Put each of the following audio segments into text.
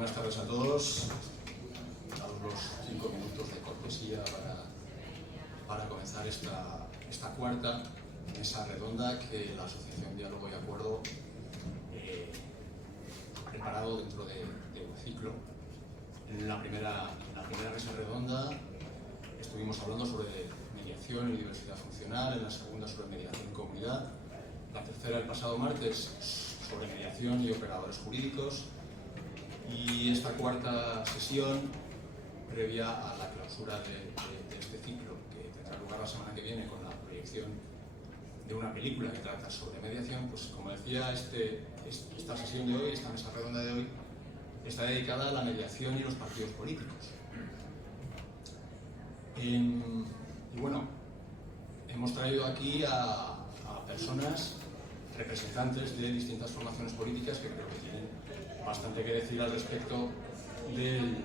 buenas tardes a todos. Dados los 5 minutos de cortesía para comenzar esta cuarta mesa redonda que la Asociación Diálogo y Acuerdo ha preparado dentro de un ciclo. En la primera mesa redonda estuvimos hablando sobre mediación y diversidad funcional, en la segunda sobre mediación y comunidad, la tercera el pasado martes sobre mediación y operadores jurídicos, y esta cuarta sesión, previa a la clausura de este ciclo, que tendrá lugar la semana que viene con la proyección de una película que trata sobre mediación, pues como decía, esta sesión de hoy, esta mesa redonda de hoy, está dedicada a la mediación y los partidos políticos. Y bueno, hemos traído aquí a personas representantes de distintas formaciones políticas que creo que tienen bastante que decir al respecto del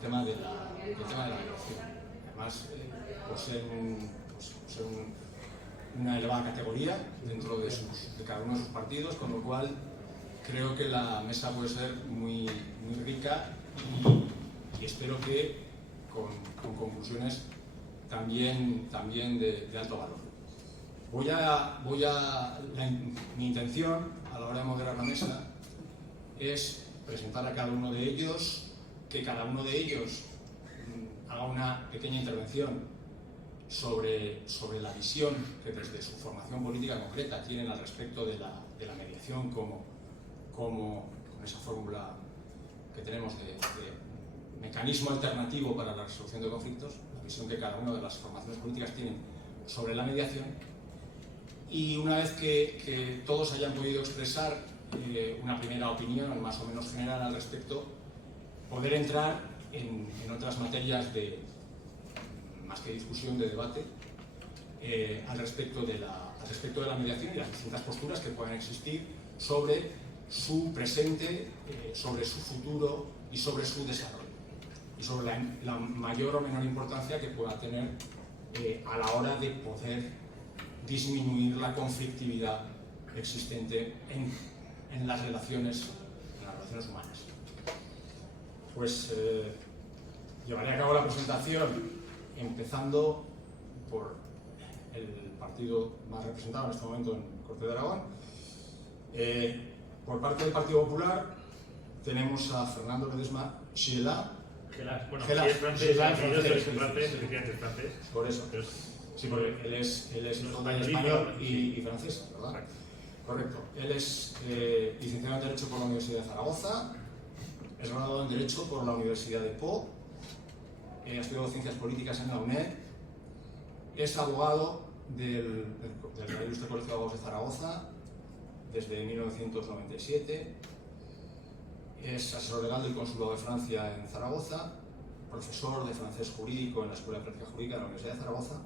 tema de la mediación. Además, poseen una elevada categoría dentro de cada uno de sus partidos, con lo cual creo que la mesa puede ser muy rica y espero que con conclusiones también de alto valor. Mi intención a la hora de moderar la mesa es presentar a cada uno de ellos, que cada uno de ellos haga una pequeña intervención sobre la visión que desde su formación política concreta tienen al respecto de la mediación como con esa fórmula que tenemos de mecanismo alternativo para la resolución de conflictos, la visión que cada una de las formaciones políticas tienen sobre la mediación. Y una vez que todos hayan podido expresar una primera opinión más o menos general al respecto, poder entrar en otras materias más que discusión, de debate al respecto de la mediación y las distintas posturas que puedan existir sobre su presente, sobre su futuro y sobre su desarrollo, y sobre la mayor o menor importancia que pueda tener a la hora de poder disminuir la conflictividad existente en las relaciones humanas. Pues llevaré a cabo la presentación empezando por el partido más representado en este momento en Corte de Aragón. Por parte del Partido Popular tenemos a Fernando Ledesma Gélaz. Francés. Por eso. Sí, porque él es español y francés, ¿verdad? Correcto. Él es licenciado en Derecho por la Universidad de Zaragoza, es graduado en Derecho por la Universidad de Po, ha estudiado Ciencias Políticas en la UNED, es abogado del Ilustre Colegio de Abogados de Zaragoza desde 1997, es asesor legal del Consulado de Francia en Zaragoza, profesor de francés jurídico en la Escuela de Práctica Jurídica de la Universidad de Zaragoza,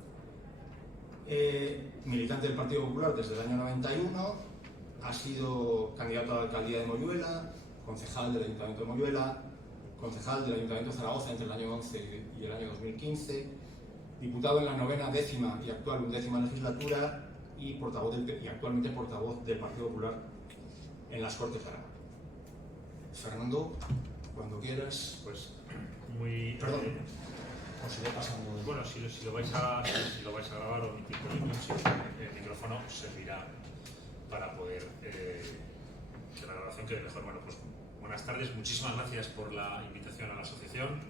militante del Partido Popular desde el año 91, ha sido candidato a la alcaldía de Moyuela, concejal del Ayuntamiento de Moyuela, concejal del Ayuntamiento de Zaragoza entre el año 11 y el año 2015, diputado en la 9ª, 10ª y actual 11ª legislatura y actualmente portavoz del Partido Popular en las Cortes de Aragón. Fernando, cuando quieras. Pues Perdón. Os iré pasando. Bueno, si lo vais a grabar o emitir por el micrófono servirá para poder que la grabación quede mejor. Bueno, pues buenas tardes, muchísimas gracias por la invitación a la asociación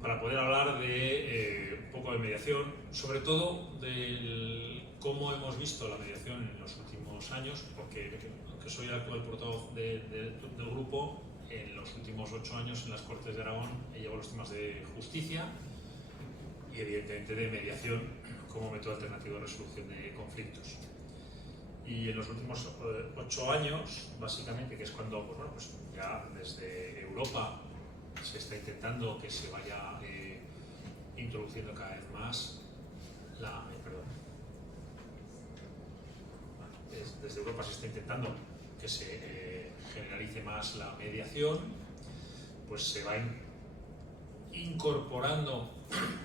para poder hablar de un poco de mediación, sobre todo de cómo hemos visto la mediación en los últimos años, porque aunque soy el actual portavoz del grupo, en los últimos 8 años en las Cortes de Aragón he llevado los temas de justicia y evidentemente de mediación como método alternativo de resolución de conflictos. Y en los últimos 8 años, básicamente, que es cuando pues ya desde Europa se está intentando que se vaya introduciendo cada vez más desde Europa se está intentando que se generalice más la mediación, pues se va incorporando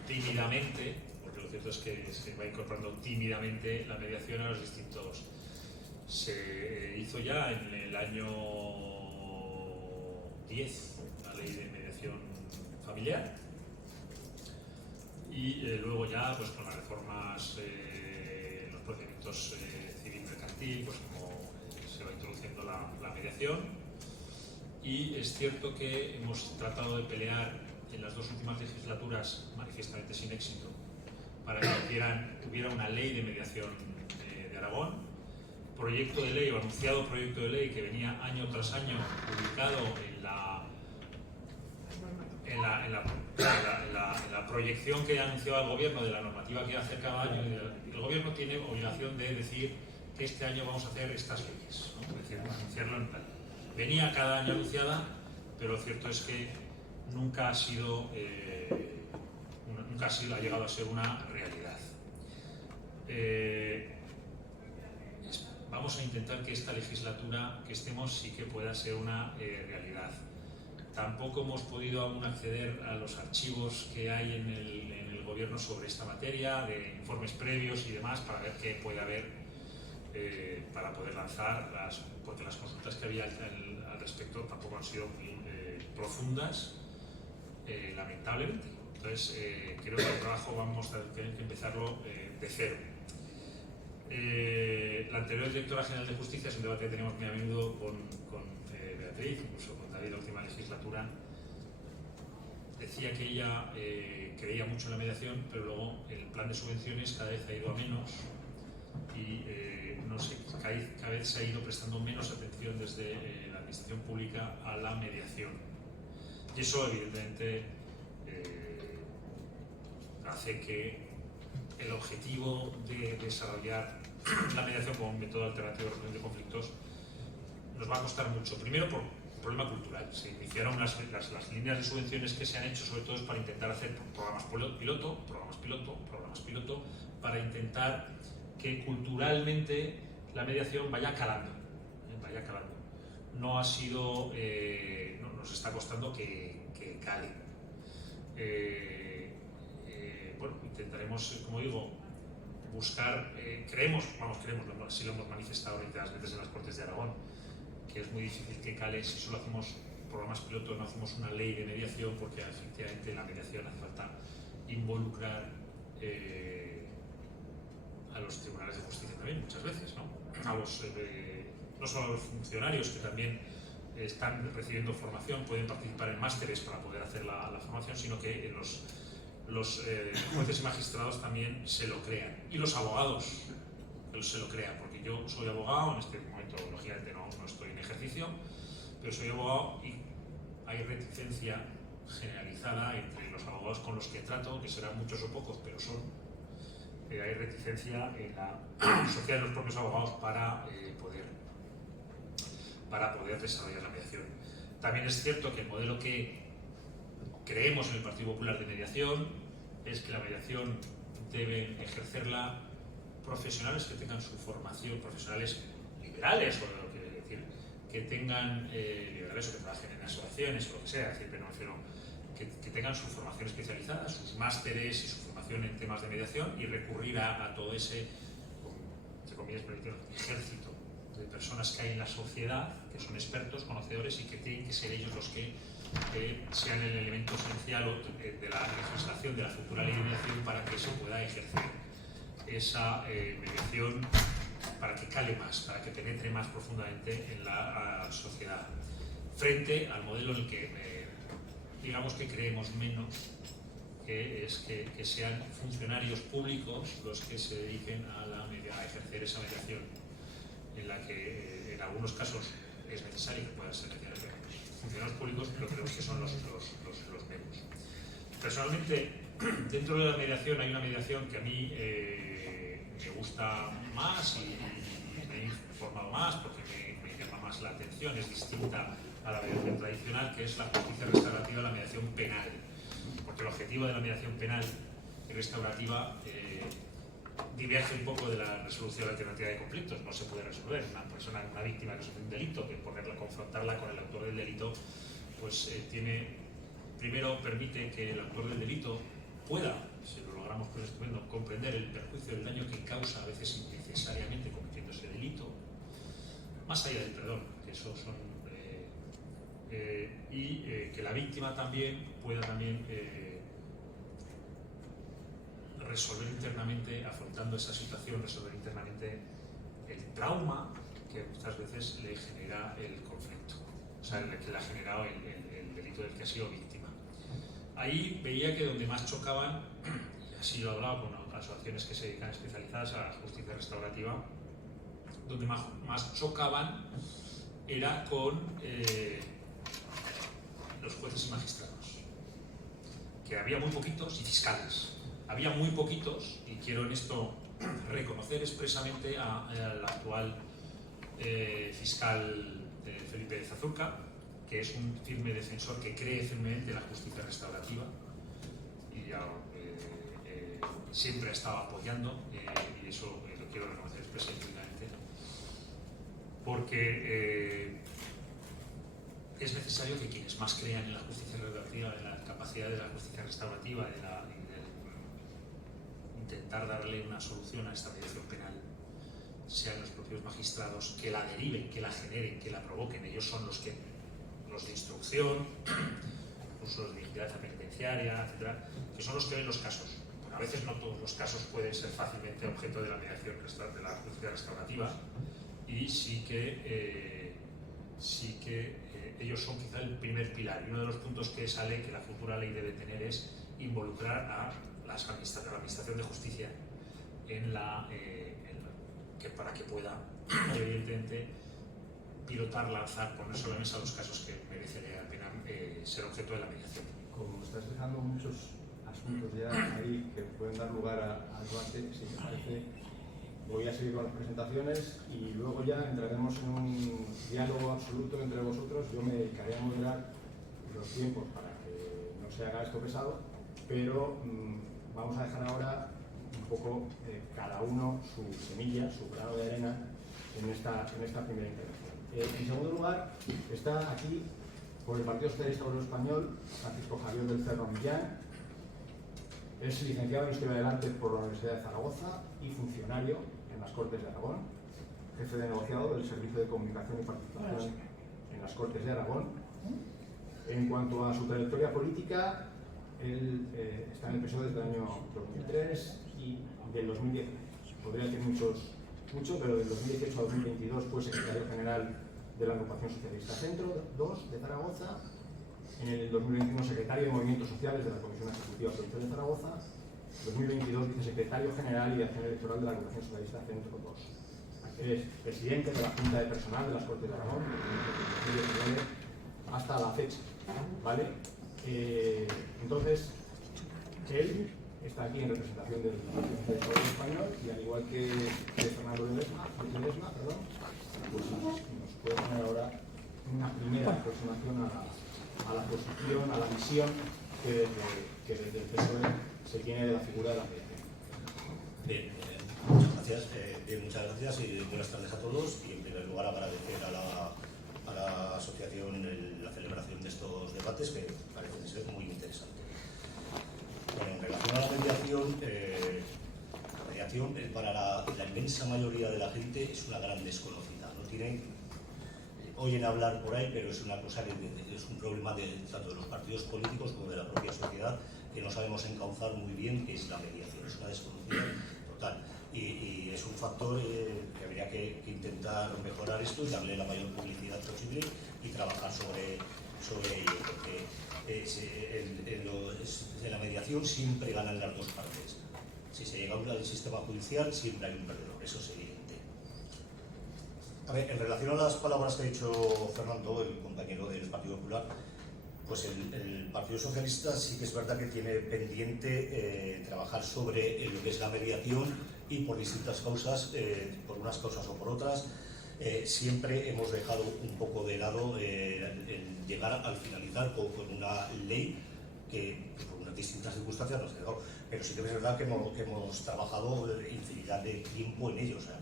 tímidamente, porque lo cierto es que se va incorporando tímidamente la mediación a los distintos. Se hizo ya en el año 10 2010 la ley de mediación familiar y luego ya pues con las reformas en los procedimientos civil mercantil, pues como se va introduciendo la mediación. Y es cierto que hemos tratado de pelear en las dos últimas legislaturas, manifiestamente sin éxito, para que hubiera una ley de mediación de Aragón, proyecto de ley o anunciado proyecto de ley que venía año tras año publicado en la proyección que anunciaba el gobierno de la normativa que hace cada año. El gobierno tiene obligación de decir que este año vamos a hacer estas leyes, ¿no? Es decir, anunciarlo en tal. Venía cada año anunciada, pero lo cierto es que nunca ha llegado a ser una realidad. Vamos a intentar que esta legislatura que estemos sí que pueda ser una realidad. Tampoco hemos podido aún acceder a los archivos que hay en el gobierno sobre esta materia, de informes previos y demás, para ver qué puede haber, para poder lanzar, porque las consultas que había al respecto tampoco han sido muy profundas, lamentablemente. Entonces, creo que el trabajo vamos a tener que empezarlo de cero. La anterior directora general de Justicia, es un debate que tenemos muy a menudo con Beatriz, incluso con David la última legislatura, decía que ella creía mucho en la mediación, pero luego el plan de subvenciones cada vez ha ido a menos y no sé, cada vez se ha ido prestando menos atención desde la administración pública a la mediación. Y eso evidentemente hace que el objetivo de desarrollar la mediación como un método alternativo de resolución de conflictos nos va a costar mucho. Primero por un problema cultural. Se iniciaron las líneas de subvenciones que se han hecho sobre todo es para intentar hacer programas piloto, para intentar que culturalmente la mediación vaya calando. No ha sido, no, nos está costando que cale. Bueno, intentaremos, como digo, buscar, creemos, así lo hemos manifestado reiteradas veces en las Cortes de Aragón, que es muy difícil que cale si solo hacemos programas pilotos, no hacemos una ley de mediación, porque efectivamente en la mediación hace falta involucrar a los tribunales de justicia también, muchas veces, ¿no? No solo a los funcionarios que también están recibiendo formación, pueden participar en másteres para poder hacer la formación, sino que los jueces y magistrados también se lo crean, y los abogados se lo crean, porque yo soy abogado, en este momento lógicamente no estoy en ejercicio, pero soy abogado y hay reticencia generalizada entre los abogados con los que trato, que serán muchos o pocos, pero hay reticencia en la sociedad de los propios abogados para poder desarrollar la mediación. También es cierto que el modelo que creemos en el Partido Popular de mediación es que la mediación deben ejercerla profesionales que tengan su formación, profesionales liberales, o que tengan liberales o que trabajen en asociaciones o lo que sea, es decir, pero me refiero que tengan su formación especializada, sus másteres y su formación en temas de mediación, y recurrir a todo ese, entre comillas, ejército de personas que hay en la sociedad, que son expertos, conocedores, y que tienen que ser ellos los que sean el elemento esencial de la legislación de la futura ley de mediación para que se pueda ejercer esa mediación, para que cale más, para que penetre más profundamente en la sociedad, frente al modelo en el que digamos que creemos menos, que es que sean funcionarios públicos los que se dediquen a ejercer esa mediación, en la que en algunos casos es necesario que puedan ser funcionarios públicos, pero creemos que son los menos. Personalmente, dentro de la mediación hay una mediación que a mí me gusta más y me he informado más porque me llama más la atención, es distinta a la mediación tradicional, que es la justicia restaurativa, la mediación penal. Porque el objetivo de la mediación penal y restaurativa diverge un poco de la resolución alternativa de conflictos. No se puede resolver una víctima que sufre un delito, que confrontarla con el autor del delito, pues primero permite que el autor del delito pueda, si lo logramos con estupendo, comprender el perjuicio del daño que causa a veces innecesariamente cometiendo ese delito, más allá del perdón, que eso son y que la víctima también pueda resolver internamente, afrontando esa situación, resolver internamente el trauma que muchas veces le genera el conflicto, o sea, el que le ha generado el delito del que ha sido víctima. Ahí veía que donde más chocaban, y así lo he hablado con asociaciones que se dedican especializadas a la justicia restaurativa, donde más chocaban era con los jueces y magistrados, que había muy poquitos, y fiscales. Había muy poquitos, y quiero en esto reconocer expresamente al actual fiscal Felipe Zazurca, que es un firme defensor que cree firmemente en la justicia restaurativa y siempre ha estado apoyando, y eso lo quiero reconocer expresamente, porque es necesario que quienes más crean en la justicia restaurativa, en la capacidad de la justicia restaurativa y de intentar darle una solución a esta mediación penal, sean los propios magistrados que la deriven, que la generen, que la provoquen. Ellos son los de instrucción, incluso los de vigilancia penitenciaria, etcétera, que son los que ven los casos. Bueno, a veces no todos los casos pueden ser fácilmente objeto de la mediación de la justicia restaurativa, y sí que ellos son quizá el primer pilar, y uno de los puntos que esa ley, que la futura ley debe tener, es involucrar a la administración de justicia para que pueda, evidentemente, pilotar, lanzar, poner sobre la mesa los casos que merecería la pena ser objeto de la mediación. Como estás dejando muchos asuntos ya ahí que pueden dar lugar al debate, si te parece, voy a seguir con las presentaciones y luego ya entraremos en un diálogo absoluto entre vosotros. Yo me dedicaré a moderar los tiempos para que no se haga esto pesado, pero vamos a dejar ahora un poco cada uno su semilla, su grano de arena en esta primera intervención. En segundo lugar, está aquí por el Partido Socialista Obrero Español Francisco Javier del Cerro Millán. Es licenciado en Historia del Arte por la Universidad de Zaragoza y funcionario en las Cortes de Aragón, jefe de negociado del Servicio de Comunicación y Participación en las Cortes de Aragón. En cuanto a su trayectoria política, él está en el PSOE desde el año 2003 y del 2010. Podría decir mucho, pero del 2018 a 2022 fue secretario general de la Agrupación Socialista Centro 2 de Zaragoza. En el 2021 secretario de Movimientos Sociales de la Comisión Ejecutiva Provincial de Zaragoza. 2022 vicesecretario general y de Acción Electoral de la Agrupación Socialista Centro 2. Es presidente de la Junta de Personal de las Cortes de Aragón desde 2019 hasta la fecha, ¿vale? Entonces, él está aquí en representación del Estado español y al igual que Fernando Ledesma, pues nos puede poner ahora una primera aproximación a la posición, a la visión que desde el PSOE se tiene de la figura de la mediación. Bien, muchas gracias y buenas tardes a todos. Y en primer lugar agradecer a la asociación la celebración de estos debates que parecen ser muy interesantes. Bueno, en relación a la mediación para la inmensa mayoría de la gente es una gran desconocida. No tienen, oyen hablar por ahí, pero es una cosa que es un problema tanto de los partidos políticos como de la propia sociedad, que no sabemos encauzar muy bien qué es la mediación. Es una desconocida total. Y es un factor que habría que intentar mejorar esto y darle la mayor publicidad posible y trabajar sobre ello, porque en la mediación siempre ganan las dos partes. Si se llega al sistema judicial, siempre hay un perdedor, eso es evidente. A ver, en relación a las palabras que ha dicho Fernando, el compañero del Partido Popular, pues el Partido Socialista sí que es verdad que tiene pendiente trabajar sobre lo que es la mediación y por distintas causas, por unas causas o por otras, siempre hemos dejado un poco de lado el llegar al finalizar con una ley que por unas distintas circunstancias nos ha dejado, pero sí que es verdad que hemos trabajado infinidad de tiempo en ello. O sea,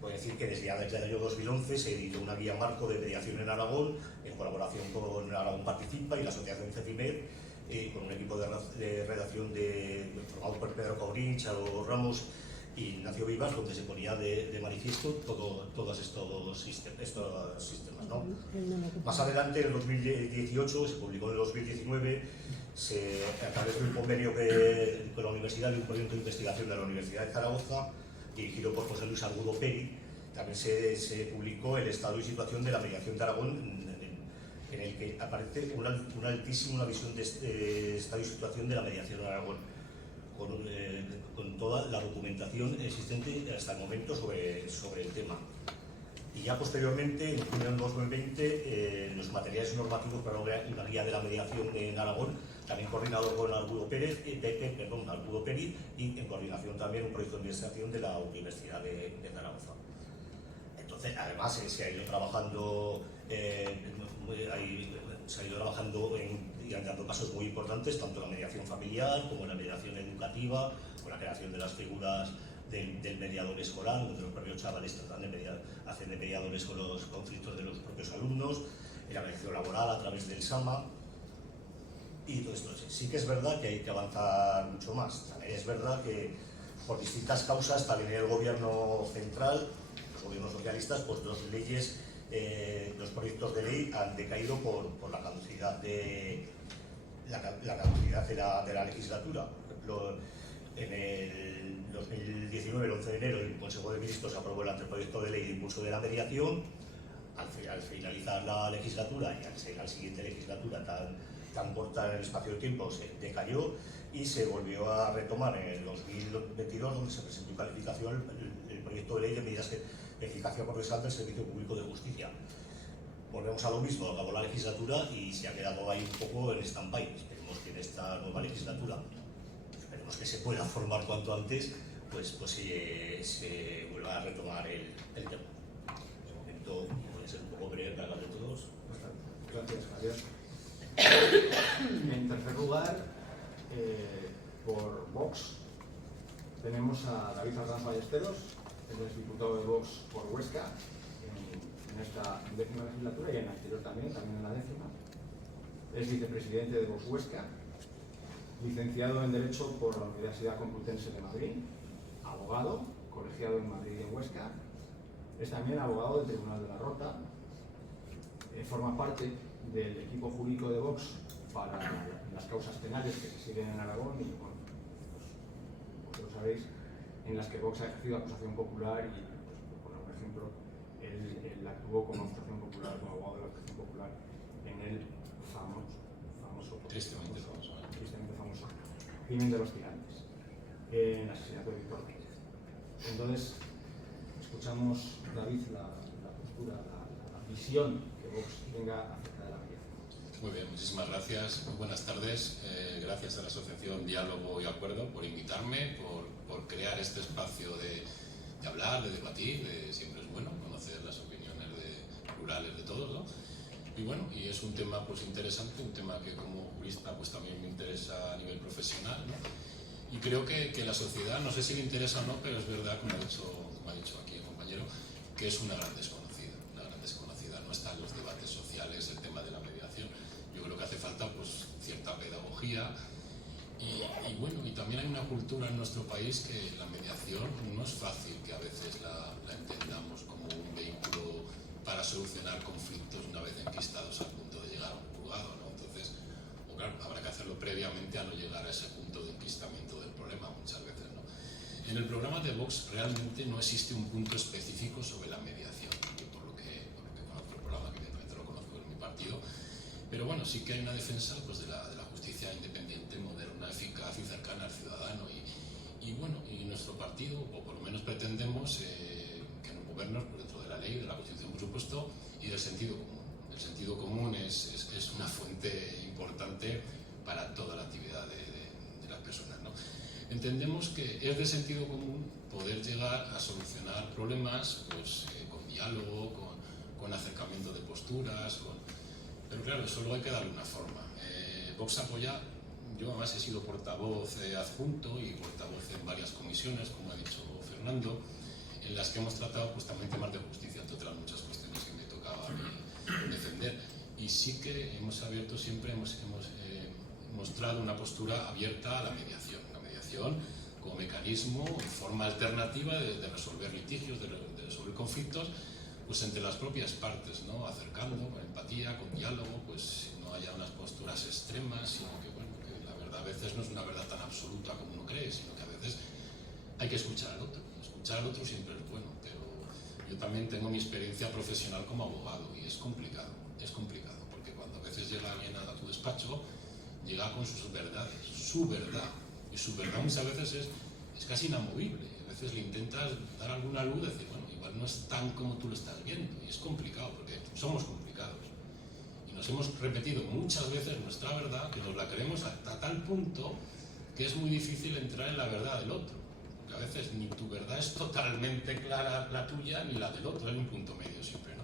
voy a decir que desde el año 2011 se editó una guía marco de mediación en Aragón, en colaboración con Aragón Participa y la asociación CEFIMED, con un equipo de redacción formado por Pedro Caurín, Charo Ramos y Ignacio Vivas, donde se ponía de manifiesto todos estos sistemas, ¿no? Más adelante, en el 2018, se publicó en el 2019, a través de un convenio con la Universidad, de un proyecto de investigación de la Universidad de Zaragoza, dirigido por José Luis Argudo Peri, también se publicó el estado y situación de la mediación de Aragón, en el que aparece una visión de estado y situación de la mediación de Aragón, con toda la documentación existente hasta el momento sobre el tema. Y ya posteriormente, en junio del 2020, los materiales normativos para una guía de la mediación en Aragón, también coordinado con Argudo Peri, y en coordinación también un proyecto de investigación de la Universidad de Zaragoza. Entonces, además, se ha ido trabajando y han dado pasos muy importantes, tanto en la mediación familiar como en la mediación educativa, con la creación de las figuras del mediador escolar, donde los propios chavales hacen de mediadores con los conflictos de los propios alumnos, en la mediación laboral a través del SAMA, y todo esto. Sí que es verdad que hay que avanzar mucho más. También es verdad que por distintas causas, también en el gobierno central, los gobiernos socialistas, pues dos proyectos de ley han decaído por la caducidad de la legislatura. Por ejemplo, en el 2019, el 11 de enero, el Consejo de Ministros aprobó el anteproyecto de ley de impulso de la mediación. Al finalizar la legislatura y al ser la siguiente legislatura tan corta en el espacio de tiempo, se decayó y se volvió a retomar en el 2022, donde se presentó en calificación el proyecto de ley de medidas de eficacia procesal del Servicio Público de Justicia. Volvemos a lo mismo, acabó la legislatura y se ha quedado ahí un poco en stand-by. Esperemos que en esta nueva legislatura, esperemos que se pueda formar cuanto antes, pues se vuelva a retomar el tema. De momento puede ser un poco breve para hablar de todos. Gracias, Javier. En tercer lugar, por Vox, tenemos a David Ardanz Ballesteros, él es diputado de Vox por Huesca, en esta 10ª legislatura y en la anterior también en la 10ª. Es vicepresidente de Vox Huesca, licenciado en Derecho por la Universidad Complutense de Madrid, abogado, colegiado en Madrid y en Huesca, es también abogado del Tribunal de la Rota, forma parte del equipo jurídico de Vox para las causas penales que se siguen en Aragón y, bueno, pues, vosotros sabéis, en las que Vox ha ejercido acusación popular y, pues, por poner un ejemplo, él actuó como acusación popular, como abogado de la acusación popular en el tristemente famoso crimen de los tirantes, en el asesinato de Víctor Pérez. Entonces, escuchamos, David, la postura, la visión que Vox tenga acerca de la mediación. Muy bien, muchísimas gracias. Muy buenas tardes. Gracias a la Asociación Diálogo y Acuerdo por invitarme, por crear este espacio de hablar, de debatir. Siempre es bueno conocer las opiniones plurales de todos, ¿no? Y bueno, y es un tema pues interesante, un tema que como jurista pues también me interesa a nivel profesional, ¿no? Y creo que la sociedad, no sé si le interesa o no, pero es verdad, como ha dicho aquí el compañero, que es una gran desconocida, no está en los debates sociales el tema de la mediación. Yo creo que hace falta pues cierta pedagogía y bueno, y también hay una cultura en nuestro país que la mediación no es fácil, que a veces la entendamos como un vehículo para solucionar conflictos una vez enquistados al punto de llegar a un juzgado, ¿no? Entonces, claro, habrá que hacerlo previamente a no llegar a ese punto de enquistamiento del problema muchas veces, ¿no? En el programa de Vox realmente no existe un punto específico sobre la mediación, yo por lo que conozco el programa, que evidentemente lo conozco en mi partido, pero bueno, sí que hay una defensa pues, de la justicia independiente, moderna, eficaz y cercana al ciudadano y bueno, y nuestro partido, o por lo menos pretendemos que no movernos por dentro de la ley, de la Constitución por supuesto, y del sentido común. El sentido común es una fuente importante para toda la actividad de las personas, ¿no? Entendemos que es de sentido común poder llegar a solucionar problemas pues, con diálogo, con acercamiento de posturas, pero claro, solo hay que darle una forma. Vox apoya, yo además he sido portavoz adjunto y portavoz en varias comisiones, como ha dicho Fernando, en las que hemos tratado pues, también temas de justicia, entre otras muchas cuestiones que me tocaba a mí defender. Y sí que hemos abierto siempre, hemos mostrado una postura abierta a la mediación como mecanismo y forma alternativa de resolver litigios, de resolver conflictos, pues entre las propias partes, ¿no? Acercando, con empatía, con diálogo, pues no haya unas posturas extremas, sino que, bueno, que la verdad a veces no es una verdad tan absoluta como uno cree, sino que a veces hay que escuchar al otro. Escuchar al otro siempre es bueno, pero yo también tengo mi experiencia profesional como abogado y es complicado, porque cuando a veces llega alguien a tu despacho, llega con sus verdades, su verdad, y su verdad muchas veces es casi inamovible. A veces le intentas dar alguna luz, decir, bueno, igual no es tan como tú lo estás viendo, y es complicado, porque somos complicados. Y nos hemos repetido muchas veces nuestra verdad, que nos la creemos hasta tal punto que es muy difícil entrar en la verdad del otro. Porque a veces ni tu verdad es totalmente clara, la tuya, ni la del otro, hay un punto medio siempre, ¿no?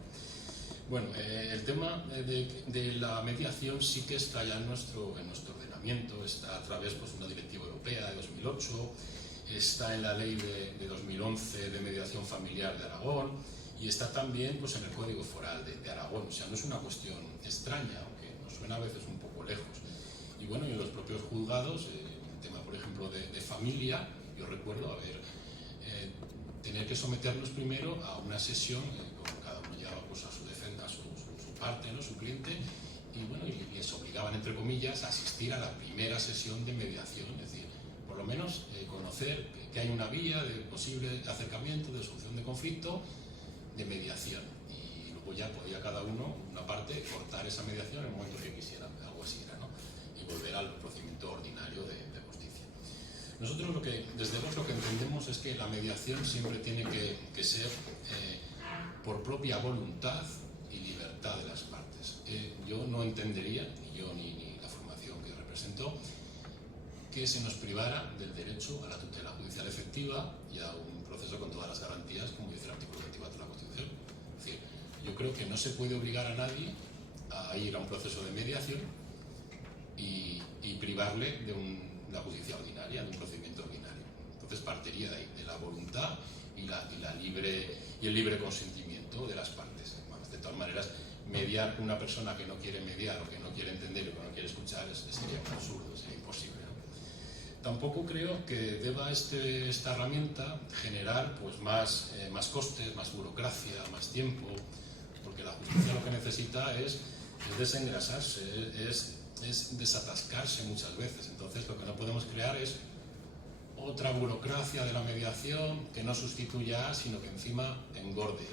Bueno, el tema de la mediación sí que está ya en nuestro ordenamiento, está a través pues, de una directiva europea de 2008, está en la ley de 2011 de mediación familiar de Aragón y está también pues, en el Código Foral de Aragón. O sea, no es una cuestión extraña, aunque nos suena a veces un poco lejos. Y bueno, y en los propios juzgados, el tema, por ejemplo, de familia, yo recuerdo tener que someternos primero a una sesión, con cada uno llevaba pues, a su defensa, a su parte, ¿no? Su cliente, y bueno, y les obligaban, entre comillas, a asistir a la primera sesión de mediación, es decir, por lo menos conocer que hay una vía de posible acercamiento, de solución de conflicto, de mediación. Y luego ya podía cada uno, una parte, cortar esa mediación en el momento que quisiera, algo así era, ¿no? Y volver al procedimiento ordinario de justicia. Nosotros desde Vox lo que entendemos es que la mediación siempre tiene que ser por propia voluntad y libertad de las partes. Yo no entendería, ni yo ni la formación que represento, que se nos privara del derecho a la tutela judicial efectiva y a un proceso con todas las garantías, como dice el artículo 24 de la Constitución. Es decir, yo creo que no se puede obligar a nadie a ir a un proceso de mediación y privarle de la justicia ordinaria, de un procedimiento ordinario. Entonces partiría de ahí, de la voluntad y el libre consentimiento de las partes. Bueno, de todas maneras, mediar con una persona que no quiere mediar o que no quiere entender o que no quiere escuchar sería un absurdo, sería imposible, ¿no? Tampoco creo que deba esta herramienta generar pues, más costes, más burocracia, más tiempo, porque la justicia lo que necesita es desengrasarse, es desatascarse muchas veces. Entonces lo que no podemos crear es otra burocracia de la mediación que no sustituya, sino que encima engorde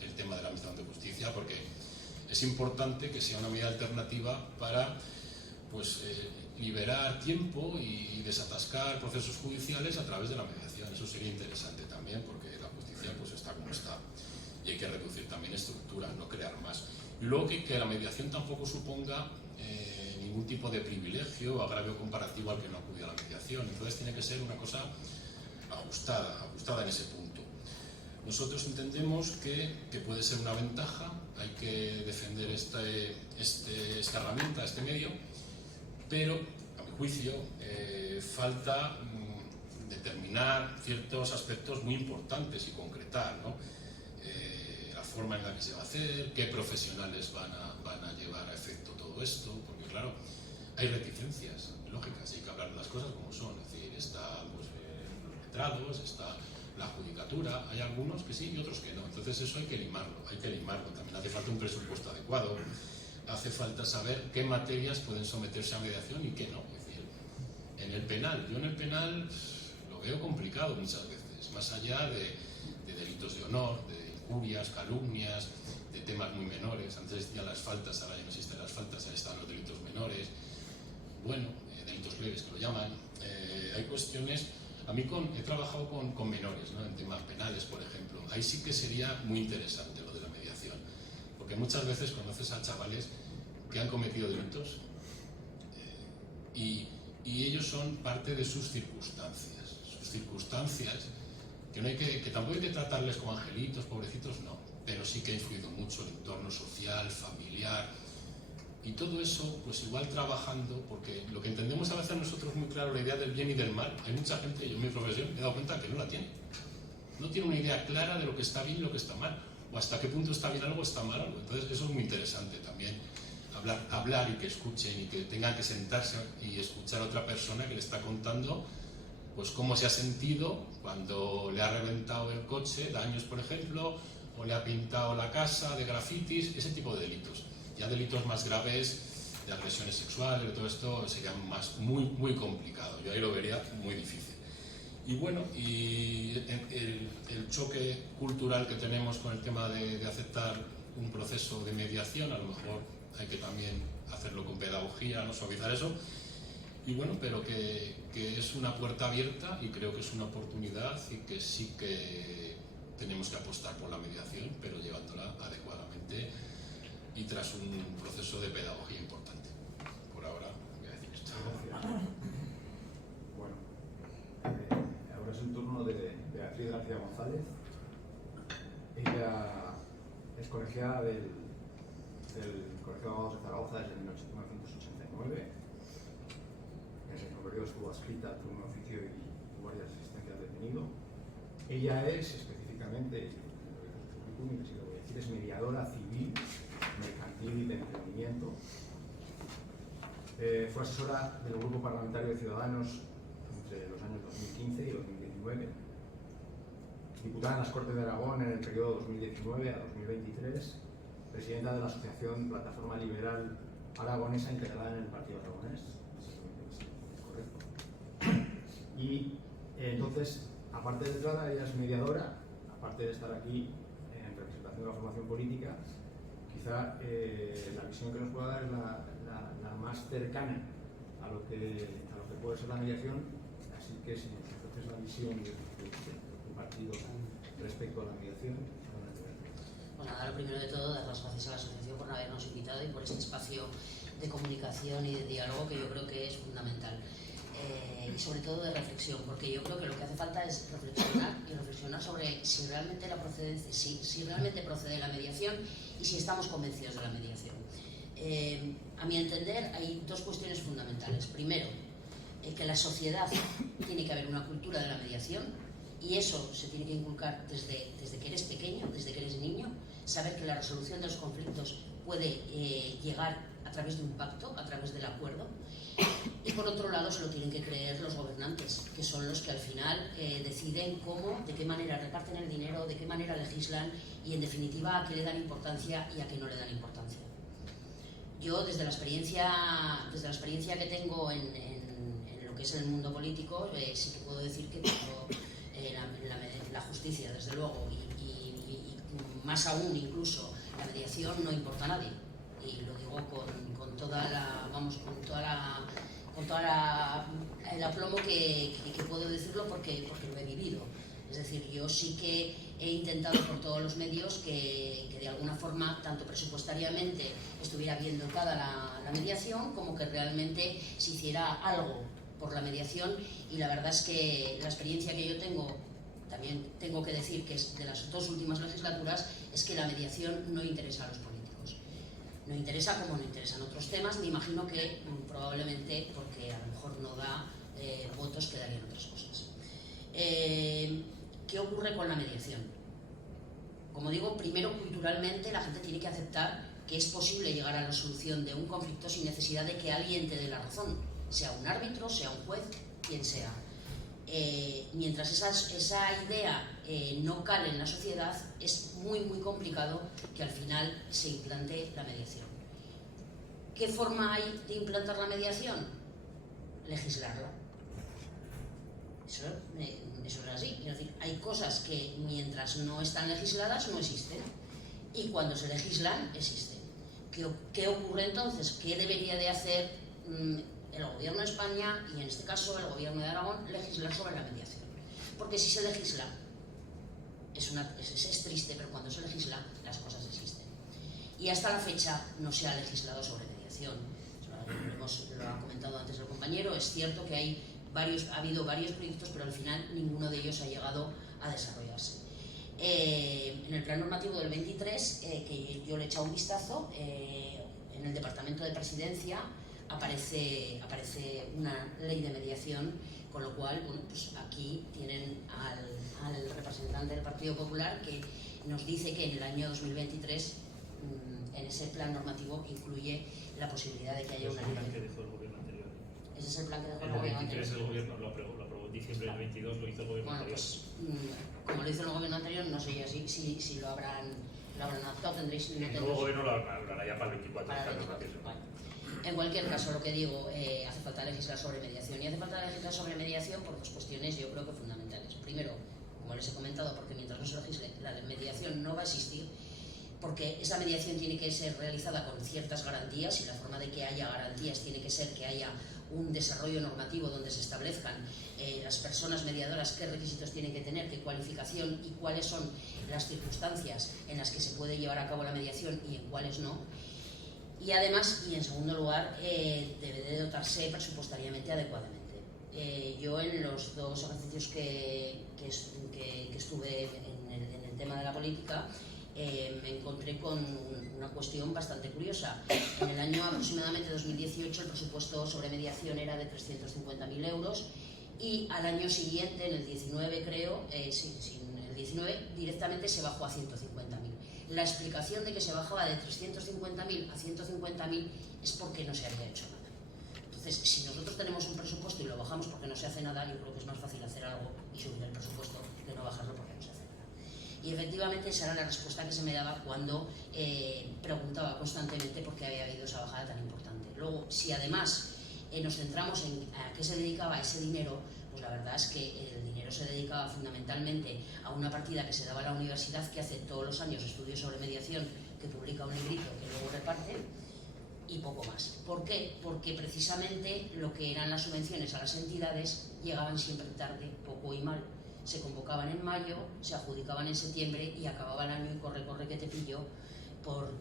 el tema de la administración de justicia, porque es importante que sea una medida alternativa para pues, liberar tiempo y desatascar procesos judiciales a través de la mediación. Eso sería interesante también, porque la justicia pues, está como está y hay que reducir también estructuras, no crear más. Y luego que la mediación tampoco suponga ningún tipo de privilegio o agravio comparativo al que no acude a la mediación. Entonces tiene que ser una cosa ajustada en ese punto. Nosotros entendemos que puede ser una ventaja, hay que defender esta herramienta, este medio, pero a mi juicio falta determinar ciertos aspectos muy importantes y concretar, ¿no? La forma en la que se va a hacer, qué profesionales van a llevar a efecto todo esto, porque claro, hay reticencias lógicas, hay que hablar de las cosas como son, es decir, está pues, los letrados, está la judicatura, hay algunos que sí y otros que no, entonces eso hay que limarlo, también hace falta un presupuesto adecuado, hace falta saber qué materias pueden someterse a mediación y qué no, es decir, en el penal, yo en el penal lo veo complicado muchas veces, más allá de delitos de honor, de injurias, calumnias, de temas muy menores. Antes existían las faltas, ahora ya no existen las faltas, ahora están los delitos menores, bueno, delitos leves que lo llaman. Hay cuestiones, a mí he trabajado con menores, ¿no? En temas penales, por ejemplo, ahí sí que sería muy interesante lo de la mediación, porque muchas veces conoces a chavales que han cometido delitos y ellos son parte de sus circunstancias que tampoco hay que tratarles como angelitos, pobrecitos, no, pero sí que ha influido mucho el entorno social, familiar, y todo eso, pues igual trabajando, porque lo que entendemos a veces nosotros muy claro, la idea del bien y del mal, hay mucha gente, yo en mi profesión me he dado cuenta que no la tiene. No tiene una idea clara de lo que está bien y lo que está mal, o hasta qué punto está bien algo o está mal algo. Entonces eso es muy interesante también, hablar y que escuchen y que tengan que sentarse y escuchar a otra persona que le está contando pues cómo se ha sentido cuando le ha reventado el coche, daños por ejemplo, o le ha pintado la casa de grafitis, ese tipo de delitos. Ya delitos más graves de agresiones sexuales, de todo esto sería muy complicado. Yo ahí lo vería muy difícil. Y bueno, y el choque cultural que tenemos con el tema de aceptar un proceso de mediación, a lo mejor hay que también hacerlo con pedagogía, no suavizar eso. Y bueno, pero que es una puerta abierta y creo que es una oportunidad y que sí que tenemos que apostar por la mediación, pero llevándola adecuadamente y tras un proceso de pedagogía importante. Por ahora voy a decir esto. Bueno, ahora es el turno de Beatriz García González. Ella es colegiada del Colegio de Abogados de Zaragoza desde 1989. En ese periodo estuvo adscrita a un oficio y guardia de asistencia al detenido. Ella es específicamente, si lo voy a decir, es mediadora civil, mercantil y de emprendimiento. Fue asesora del Grupo Parlamentario de Ciudadanos entre los años 2015 y 2019. Diputada en las Cortes de Aragón en el periodo 2019 a 2023. Presidenta de la Asociación Plataforma Liberal Aragonesa integrada en el Partido Aragonés. Correcto. Y entonces, aparte de entrada, ella es mediadora, aparte de estar aquí en representación de la formación política, quizá la visión que nos pueda dar es la más cercana a lo que puede ser la mediación, así que si nos ofreces la visión de tu partido respecto a la mediación. Bueno, nada, lo primero de todo, dar las gracias a la asociación por habernos invitado y por este espacio de comunicación y de diálogo que yo creo que es fundamental. Y sobre todo de reflexión, porque yo creo que lo que hace falta es reflexionar sobre si realmente la procedencia, si realmente procede la mediación y si estamos convencidos de la mediación. A mi entender hay dos cuestiones fundamentales. Primero, que la sociedad tiene que haber una cultura de la mediación y eso se tiene que inculcar desde que eres pequeño, desde que eres niño, saber que la resolución de los conflictos puede llegar a través de un pacto, a través del acuerdo. Y por otro lado se lo tienen que creer los gobernantes, que son los que al final deciden cómo, de qué manera reparten el dinero, de qué manera legislan y en definitiva a qué le dan importancia y a qué no le dan importancia. Yo desde la experiencia que tengo en lo que es el mundo político, sí que puedo decir que tengo la justicia, desde luego, y más aún incluso la mediación no importa a nadie. Y lo digo con el aplomo que puedo decirlo porque lo he vivido. Es decir, yo sí que he intentado por todos los medios que de alguna forma, tanto presupuestariamente, estuviera bien dotada la mediación, como que realmente se hiciera algo por la mediación. Y la verdad es que la experiencia que yo tengo, también tengo que decir que es de las dos últimas legislaturas, es que la mediación no interesa a los políticos. No interesa como no interesan otros temas, me imagino que probablemente porque a lo mejor no da votos que darían otras cosas. ¿Qué ocurre con la mediación? Como digo, primero culturalmente la gente tiene que aceptar que es posible llegar a la solución de un conflicto sin necesidad de que alguien te dé la razón, sea un árbitro, sea un juez, quien sea. Mientras esa idea no cale en la sociedad, es muy complicado que al final se implante la mediación. ¿Qué forma hay de implantar la mediación? Legislarla. Eso es así. Es decir, hay cosas que mientras no están legisladas no existen y cuando se legislan existen. ¿Qué ocurre entonces? ¿Qué debería de hacer el Gobierno de España y en este caso el Gobierno de Aragón? Legislar sobre la mediación. Porque si se legisla, es triste, pero cuando se legisla las cosas existen. Y hasta la fecha no se ha legislado sobre mediación. Lo ha comentado antes el compañero, es cierto que ha habido varios proyectos, pero al final ninguno de ellos ha llegado a desarrollarse. En el plan normativo del 23, que yo le he echado un vistazo, en el Departamento de Presidencia aparece una ley de mediación, con lo cual, bueno, pues aquí tienen al representante del Partido Popular que nos dice que en el año 2023 en ese plan normativo incluye la posibilidad de que haya una ley. ¿Qué dijo el gobierno anterior? Ese es el plan que dejó el El gobierno 23 anterior. el gobierno lo aprobó en diciembre del 22, lo hizo el gobierno Bueno, anterior. pues como lo hizo el gobierno anterior, no sé ya si lo habrán adaptado, tendréis... El nuevo gobierno lo hará ya para el 24. Para el 24. Vale. En cualquier caso, lo que digo, hace falta legislar sobre mediación. Y hace falta legislar sobre mediación por dos cuestiones, yo creo que fundamentales. Primero, como les he comentado, porque mientras no se legisle, la mediación no va a existir, porque esa mediación tiene que ser realizada con ciertas garantías, y la forma de que haya garantías tiene que ser que haya un desarrollo normativo donde se establezcan las personas mediadoras qué requisitos tienen que tener, qué cualificación y cuáles son las circunstancias en las que se puede llevar a cabo la mediación y en cuáles no. Y además, y en segundo lugar, debe de dotarse presupuestariamente adecuadamente. Yo en los dos ejercicios que estuve en el tema de la política, me encontré con una cuestión bastante curiosa. En el año aproximadamente 2018 el presupuesto sobre mediación era de 350.000 euros y al año siguiente, en el 19 creo, el 19 directamente se bajó a 150.000. La explicación de que se bajaba de 350.000 a 150.000 es porque no se había hecho nada. Entonces, si nosotros tenemos un presupuesto y lo bajamos porque no se hace nada, yo creo que es más fácil hacer algo y subir el presupuesto que no bajarlo porque no se hace nada. Y efectivamente esa era la respuesta que se me daba cuando preguntaba constantemente por qué había habido esa bajada tan importante. Luego, si además nos centramos en a qué se dedicaba ese dinero, pues la verdad es que el dinero se dedicaba fundamentalmente a una partida que se daba a la universidad, que hace todos los años estudios sobre mediación, que publica un librito que luego reparte, y poco más. ¿Por qué? Porque precisamente lo que eran las subvenciones a las entidades llegaban siempre tarde, poco y mal. Se convocaban en mayo, se adjudicaban en septiembre y acababa el año y corre que te pillo por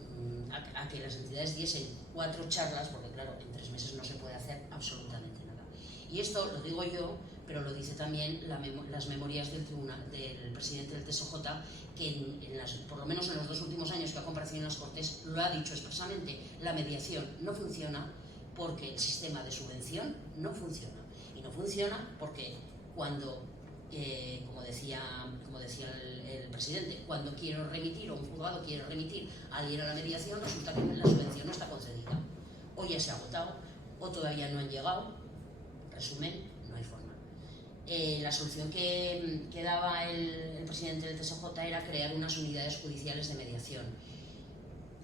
a que las entidades diesen 4 charlas, porque claro, en 3 meses no se puede hacer absolutamente nada. Y esto lo digo yo, pero lo dice también las memorias del presidente del TSJ, que por lo menos en los 2 últimos años que ha comparecido en las Cortes lo ha dicho expresamente: la mediación no funciona porque el sistema de subvención no funciona. Y no funciona porque cuando, como decía el presidente, cuando quiero remitir, o un juzgado quiere remitir a alguien a la mediación, resulta que la subvención no está concedida. O ya se ha agotado, o todavía no han llegado. Resumen, no hay forma. La solución que daba el presidente del TSJ era crear unas unidades judiciales de mediación.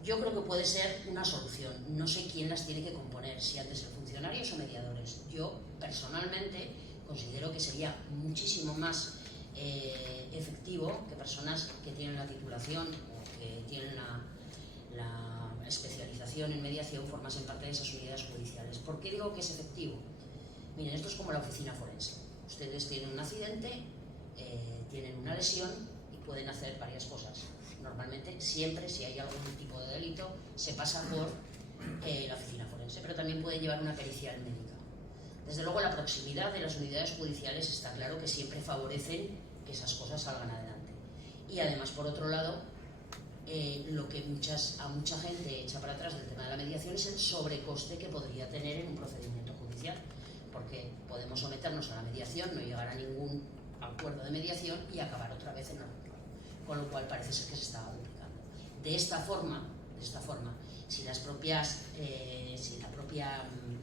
Yo creo que puede ser una solución. No sé quién las tiene que componer, si han de ser funcionarios o mediadores. Yo, personalmente, considero que sería muchísimo más efectivo que personas que tienen la titulación o que tienen la especialización en mediación formasen parte de esas unidades judiciales. ¿Por qué digo que es efectivo? Miren, esto es como la oficina forense. Ustedes tienen un accidente, tienen una lesión y pueden hacer varias cosas. Normalmente, siempre, si hay algún tipo de delito, se pasa por la oficina forense, pero también pueden llevar una pericial médica. Desde luego, la proximidad de las unidades judiciales está claro que siempre favorecen que esas cosas salgan adelante. Y además, por otro lado, lo que a mucha gente echa para atrás del tema de la mediación es el sobrecoste que podría tener en un procedimiento judicial, porque podemos someternos a la mediación, no llegar a ningún acuerdo de mediación y acabar otra vez en el juzgado, con lo cual parece ser que se está duplicando. De esta forma, si la propia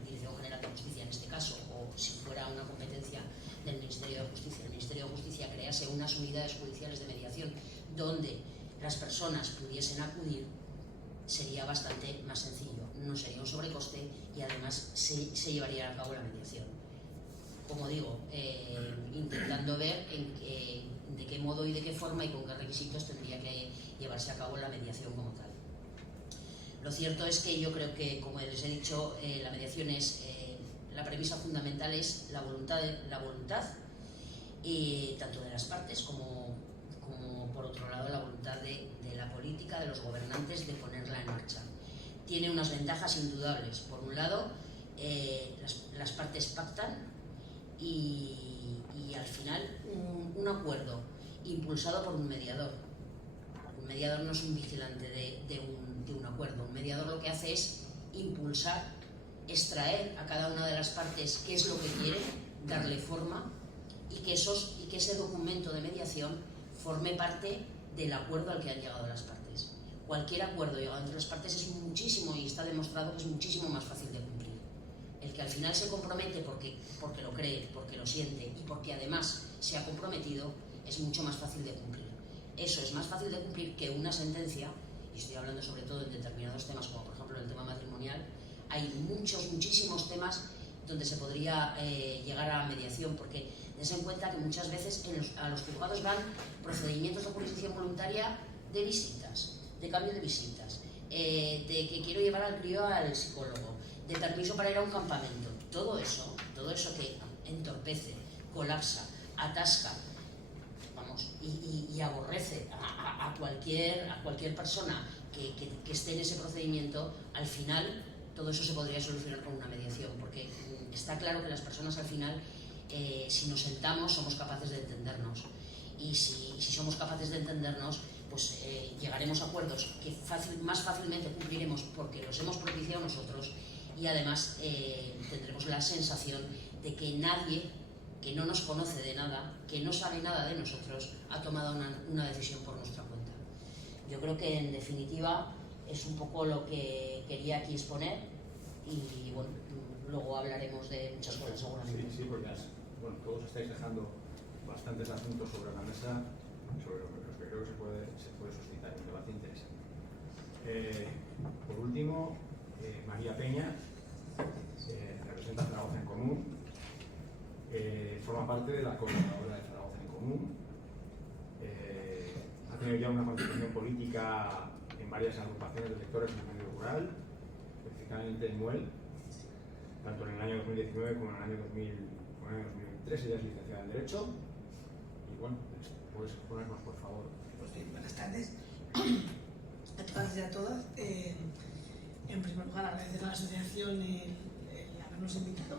Dirección General de Justicia, en este caso, o si fuera una competencia del Ministerio de Justicia, el Ministerio de Justicia crease unas unidades judiciales de mediación donde las personas pudiesen acudir, sería bastante más sencillo, no sería un sobrecoste y además se llevaría a cabo la mediación. Como digo, intentando ver de qué modo y de qué forma y con qué requisitos tendría que llevarse a cabo la mediación como tal. Lo cierto es que yo creo que, como les he dicho, la mediación es, la premisa fundamental es la voluntad tanto de las partes como por otro lado la voluntad de la política, de los gobernantes, de ponerla en marcha. Tiene unas ventajas indudables. Por un lado, las partes pactan y al final un acuerdo impulsado por un mediador. Un mediador no es un vigilante de un acuerdo. Un mediador lo que hace es impulsar, extraer a cada una de las partes qué es lo que quiere, darle forma y que ese documento de mediación forme parte del acuerdo al que han llegado las partes. Cualquier acuerdo llegado entre las partes es muchísimo, y está demostrado que es muchísimo más fácil de cumplir. el que al final se compromete porque lo cree, porque lo siente y porque además se ha comprometido, es mucho más fácil de cumplir. Eso es más fácil de cumplir que una sentencia, y estoy hablando sobre todo en determinados temas, como por ejemplo el tema matrimonial. Hay muchísimos temas donde se podría llegar a mediación, porque des en cuenta que muchas veces a los juzgados van procedimientos de jurisdicción voluntaria de visitas, de cambio de visitas, de que quiero llevar al crío al psicólogo, de permiso para ir a un campamento. Todo eso que entorpece, colapsa, atasca, vamos, y aborrece a cualquier persona que esté en ese procedimiento, al final todo eso se podría solucionar con una mediación, porque está claro que las personas al final, si nos sentamos, somos capaces de entendernos, y si somos capaces de entendernos, pues llegaremos a acuerdos que más fácilmente cumpliremos porque los hemos propiciado nosotros, y además tendremos la sensación de que nadie que no nos conoce de nada, que no sabe nada de nosotros, ha tomado una decisión por nuestra cuenta. Yo creo que en definitiva es un poco lo que quería aquí exponer, y bueno, luego hablaremos de muchas cosas seguramente. Sí, porque todos estáis dejando bastantes asuntos sobre la mesa, sobre los que creo que se puede suscitar un debate interesante. Por último, María Peña representa Zaragoza en Común, forma parte de la coordinadora de Zaragoza en Común, ha tenido ya una participación política en varias agrupaciones de lectores en el medio rural, específicamente en MUEL, tanto en el año 2019 como en el año 2003. Ella es licenciada en Derecho. Y bueno, puedes ponernos, por favor. Pues bien, buenas tardes a todas y a todas. En primer lugar, agradecer a la asociación el habernos invitado.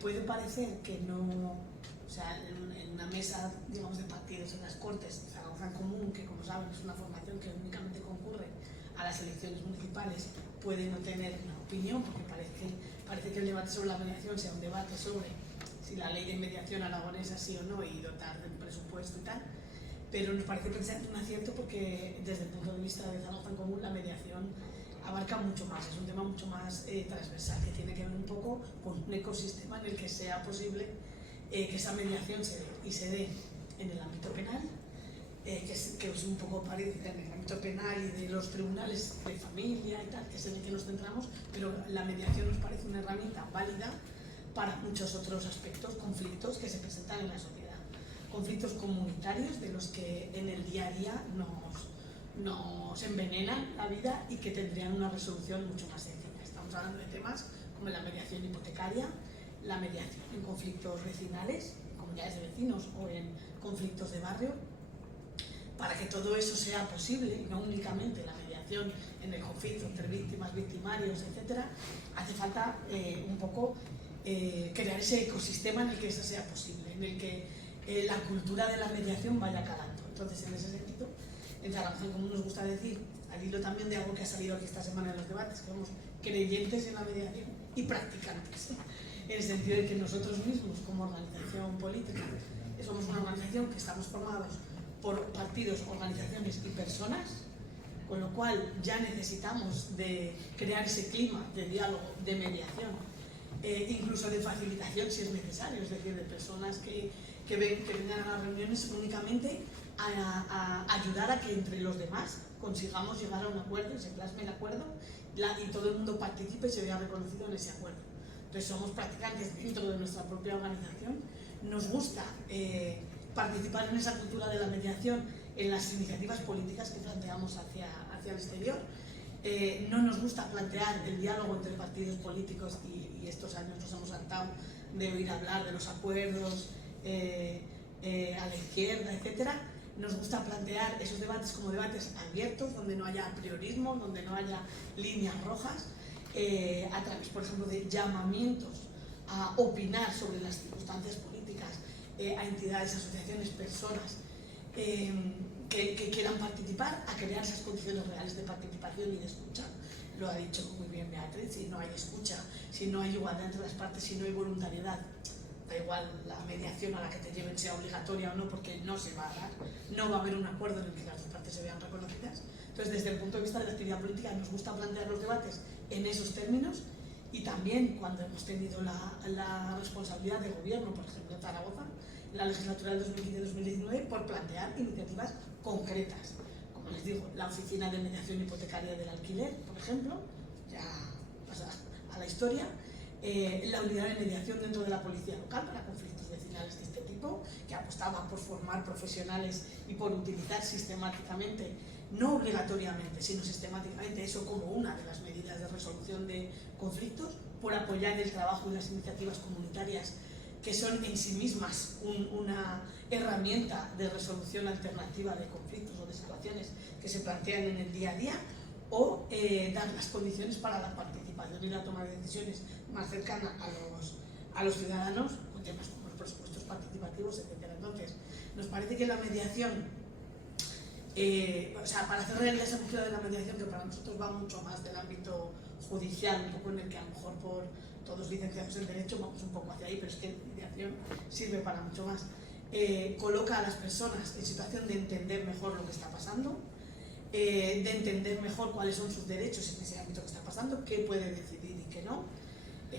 Puede parecer que no, o sea, en una mesa, digamos, de partidos en las Cortes, Zaragoza en Común, que como saben es una formación que únicamente concurre a las elecciones municipales, puede no tener una opinión, porque parece que el debate sobre la mediación sea un debate sobre si la ley de mediación aragonesa sí o no, y dotar de un presupuesto y tal, pero nos parece precisamente un acierto porque desde el punto de vista de Zaragoza en Común la mediación abarca mucho más, es un tema mucho más transversal, que tiene que ver un poco con un ecosistema en el que sea posible que esa mediación se dé en el ámbito penal, que es un poco parecido en el ámbito penal y de los tribunales de familia y tal, que es en el que nos centramos, pero la mediación nos parece una herramienta válida para muchos otros aspectos, conflictos que se presentan en la sociedad, conflictos comunitarios de los que en el día a día nos envenenan la vida y que tendrían una resolución mucho más sencilla. Estamos hablando de temas como la mediación hipotecaria, la mediación en conflictos vecinales, en comunidades de vecinos o en conflictos de barrio. Para que todo eso sea posible, y no únicamente la mediación en el conflicto entre víctimas, victimarios, etc., hace falta un poco crear ese ecosistema en el que eso sea posible, en el que la cultura de la mediación vaya calando. Entonces, en ese sentido, en Zaragoza, como nos gusta decir, al hilo también de algo que ha salido aquí esta semana en los debates, que somos creyentes en la mediación y practicantes, en el sentido de que nosotros mismos, como organización política, somos una organización que estamos formados por partidos, organizaciones y personas, con lo cual ya necesitamos de crear ese clima de diálogo, de mediación, incluso de facilitación si es necesario, es decir, de personas que vengan a las reuniones únicamente a ayudar a que entre los demás consigamos llegar a un acuerdo, se plasme el acuerdo y todo el mundo participe y se vea reconocido en ese acuerdo. Entonces somos practicantes dentro de nuestra propia organización, nos gusta participar en esa cultura de la mediación en las iniciativas políticas que planteamos hacia el exterior. No nos gusta plantear el diálogo entre partidos políticos y estos años nos hemos hartado de oír hablar de los acuerdos a la izquierda, etc. Nos gusta plantear esos debates como debates abiertos, donde no haya apriorismo, donde no haya líneas rojas, a través, por ejemplo, de llamamientos a opinar sobre las circunstancias políticas, a entidades, asociaciones, personas que quieran participar, a crear esas condiciones reales de participación y de escucha. Lo ha dicho muy bien Beatriz, si no hay escucha, si no hay igualdad entre las partes, si no hay voluntariedad, da igual la mediación a la que te lleven sea obligatoria o no, porque no se va a dar, no va a haber un acuerdo en el que las dos partes se vean reconocidas. Entonces, desde el punto de vista de la actividad política, nos gusta plantear los debates en esos términos y también cuando hemos tenido la responsabilidad de gobierno, por ejemplo en Zaragoza, en la legislatura del 2015-2019, por plantear iniciativas concretas. Como les digo, la oficina de mediación hipotecaria del alquiler, por ejemplo, ya pasa a la historia, la unidad de mediación dentro de la policía local para conflictos vecinales de este tipo, que apostaba por formar profesionales y por utilizar sistemáticamente, no obligatoriamente, sino sistemáticamente eso como una de las medidas de resolución de conflictos, por apoyar el trabajo y las iniciativas comunitarias que son en sí mismas una herramienta de resolución alternativa de conflictos o de situaciones que se plantean en el día a día, o dar las condiciones para la participación y la toma de decisiones más cercana a los ciudadanos, con temas como los presupuestos participativos, etc. Entonces, nos parece que la mediación, para hacer realidad esa cultura de la mediación, que para nosotros va mucho más del ámbito judicial, un poco en el que a lo mejor por todos licenciados en Derecho vamos un poco hacia ahí, pero es que la mediación sirve para mucho más. Coloca a las personas en situación de entender mejor lo que está pasando, de entender mejor cuáles son sus derechos en ese ámbito que está pasando, qué puede decidir y qué no.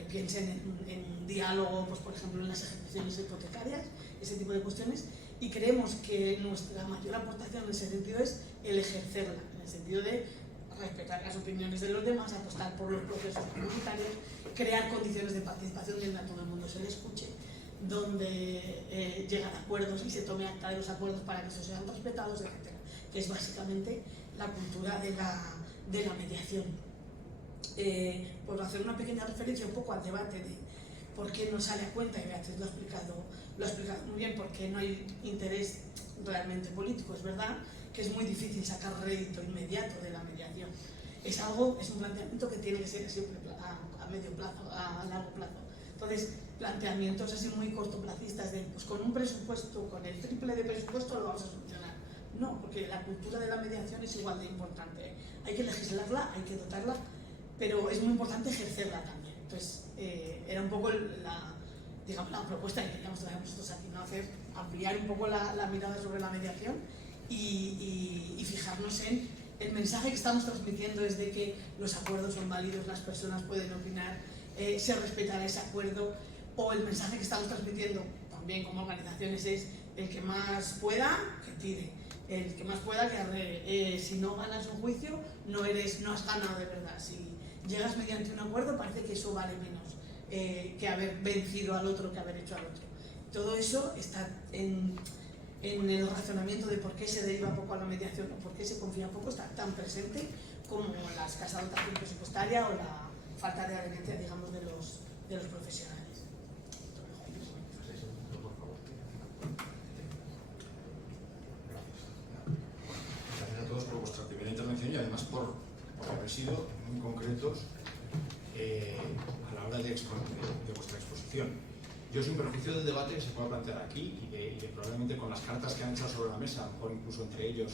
Piensen en diálogo, pues, por ejemplo, en las ejecuciones hipotecarias, ese tipo de cuestiones, y creemos que nuestra mayor aportación en ese sentido es el ejercerla, en el sentido de respetar las opiniones de los demás, apostar por los procesos comunitarios, crear condiciones de participación donde a todo el mundo se le escuche, donde llegan a acuerdos y se tome acta de los acuerdos para que esos sean respetados, etc. Que es básicamente la cultura de la mediación. Por hacer una pequeña referencia un poco al debate de por qué no sale a cuenta, y Beatriz lo ha explicado muy bien, porque no hay interés realmente político. Es verdad que es muy difícil sacar rédito inmediato de la mediación. Es un planteamiento que tiene que ser siempre a medio plazo, a largo plazo. Entonces, planteamientos así muy cortoplacistas de, pues con un presupuesto, con el triple de presupuesto lo vamos a solucionar. No, porque la cultura de la mediación es igual de importante. Hay que legislarla, hay que dotarla, pero es muy importante ejercerla también. Entonces, era un poco la propuesta que queríamos traer nosotros aquí, ¿no? Ampliar un poco la mirada sobre la mediación y fijarnos en el mensaje que estamos transmitiendo, es de que los acuerdos son válidos, las personas pueden opinar, se respetará ese acuerdo, o el mensaje que estamos transmitiendo también como organizaciones es el que más pueda, que tire, el que más pueda, que arregle. Si no ganas un juicio, no has ganado de verdad. Si llegas mediante un acuerdo, parece que eso vale menos que haber vencido al otro, que haber hecho al otro. Todo eso está en el razonamiento de por qué se deriva poco a la mediación o por qué se confía poco, está tan presente como la escasa dotación presupuestaria o la falta de adherencia, digamos, de los profesionales. Gracias a todos por vuestra primera intervención y además por haber sido muy concretos a la hora de vuestra exposición. Yo, sin perjuicio del debate que se pueda plantear aquí y que probablemente con las cartas que han echado sobre la mesa, a lo mejor incluso entre ellos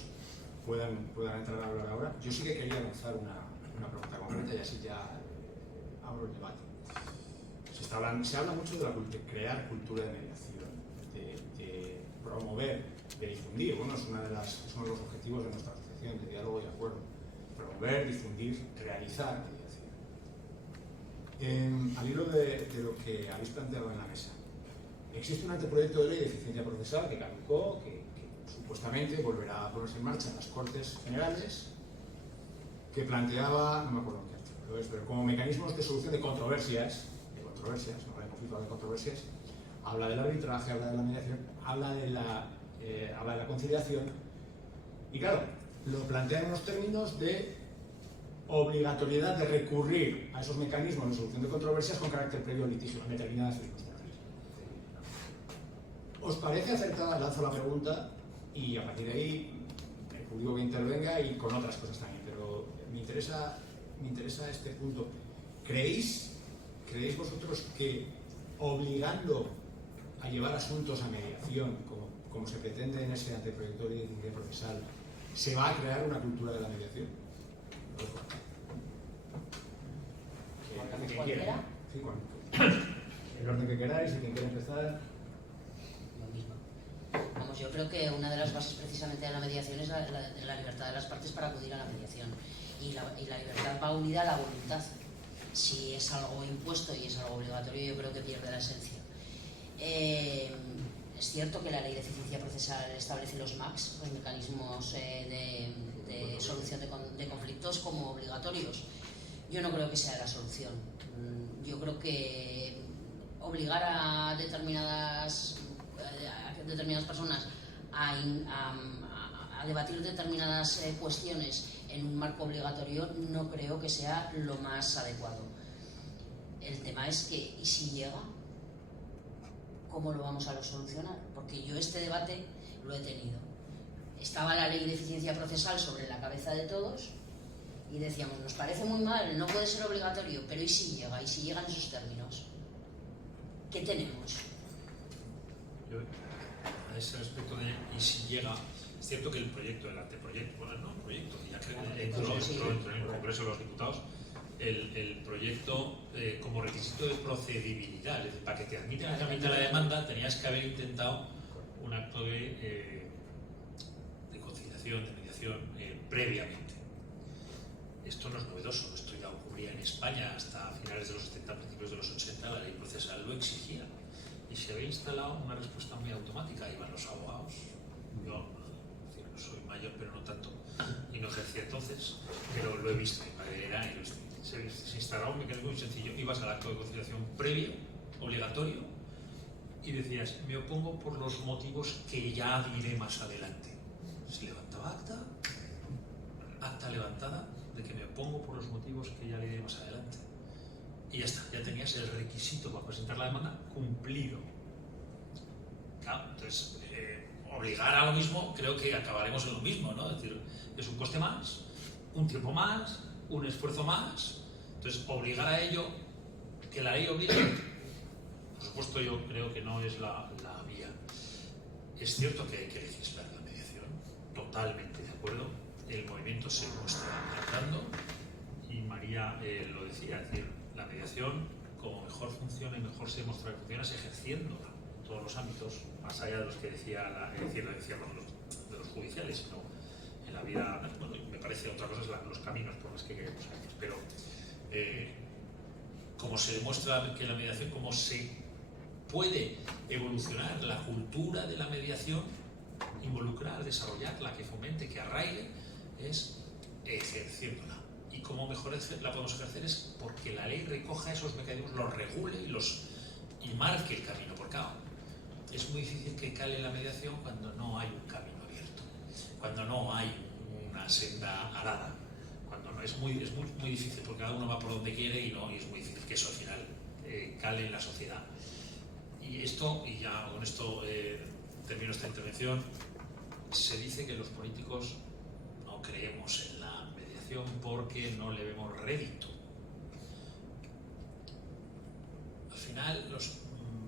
puedan entrar a hablar ahora, yo sí que quería lanzar una pregunta concreta y así ya abro el debate. Se habla mucho de crear cultura de mediación, de promover, de difundir. Bueno, es uno de los objetivos de nuestra asociación de diálogo y acuerdo. Promover, difundir, realizar mediación. Al hilo de lo que habéis planteado en la mesa, existe un anteproyecto de ley de eficiencia procesal que caducó, que supuestamente volverá a ponerse en marcha en las Cortes Generales, que planteaba, no me acuerdo qué artículo es, pero como mecanismos de solución de controversias, no de conflictos, de controversias, habla del arbitraje, habla de la mediación, habla de la conciliación, y claro, lo plantea en unos términos de obligatoriedad de recurrir a esos mecanismos de solución de controversias con carácter previo al litigio en determinadas circunstancias. ¿Os parece acertada? Lanzo la pregunta y a partir de ahí el público que intervenga y con otras cosas también, pero me interesa este punto. ¿Creéis vosotros que obligando a llevar asuntos a mediación, como se pretende en ese anteproyecto de ley procesal, se va a crear una cultura de la mediación? ¿Cualquiera? Sí, el orden que queráis y quien quiera empezar. Lo mismo. Vamos, yo creo que una de las bases precisamente de la mediación es la libertad de las partes para acudir a la mediación. Y la libertad va unida a la voluntad. Si es algo impuesto y es algo obligatorio, yo creo que pierde la esencia. Es cierto que la ley de eficiencia procesal establece los MACs, los mecanismos de solución de conflictos, como obligatorios. Yo no creo que sea la solución. Yo creo que obligar a determinadas personas a debatir determinadas cuestiones en un marco obligatorio no creo que sea lo más adecuado. El tema es que, ¿y si llega? ¿Cómo lo vamos a solucionar? Porque yo este debate lo he tenido. Estaba la ley de eficiencia procesal sobre la cabeza de todos y decíamos, nos parece muy mal, no puede ser obligatorio, pero ¿y si llega? ¿Y si llegan esos términos? ¿Qué tenemos? Yo, a ese respecto de y si llega, es cierto que el proyecto, el anteproyecto, bueno, no proyecto, ya que entró en el Congreso de los Diputados, el proyecto como requisito de procedibilidad, es decir, para que te admiten a la demanda tenías que haber intentado un acto de conciliación, de mediación previamente. Esto no es novedoso, esto ya ocurría en España hasta finales de los 70, principios de los 80, la ley procesal lo exigía y se había instalado una respuesta muy automática. Iban los abogados, yo soy mayor pero no tanto y no ejercía entonces, pero lo he visto, mi padre era y lo he visto. Se instalaba un mecanismo muy sencillo, ibas al acto de conciliación previo, obligatorio, y decías, me opongo por los motivos que ya diré más adelante. Se levantaba acta levantada de que me opongo por los motivos que ya diré más adelante. Y ya está, ya tenías el requisito para presentar la demanda cumplido. Claro, entonces, obligar a lo mismo, creo que acabaremos en lo mismo, ¿no? Es decir, es un coste más, un tiempo más, un esfuerzo más. Entonces, obligar a ello, que la ley obligue, por supuesto yo creo que no es la vía. Es cierto que hay que legislar la mediación, totalmente de acuerdo. El movimiento se muestra avanzando y María lo decía, es decir, la mediación, como mejor funciona y mejor se demuestra que funciona, es ejerciéndola en todos los ámbitos, más allá de los que decía de los judiciales, sino en la vida. Bueno, me parece otra cosa es los caminos por los que queremos ir, pero como se demuestra que la mediación, como se puede evolucionar la cultura de la mediación, involucrar, desarrollarla, que fomente, que arraigue, es ejerciéndola. Y cómo mejor la podemos ejercer es porque la ley recoja esos mecanismos, los regule y marque el camino. Porque claro, es muy difícil que cale la mediación cuando no hay un camino abierto, cuando no hay una senda arada, cuando no, es muy difícil porque cada uno va por donde quiere y es muy difícil que eso al final cale en la sociedad. Y ya con esto termino esta intervención. Se dice que los políticos no creemos en la mediación porque no le vemos rédito. Al final los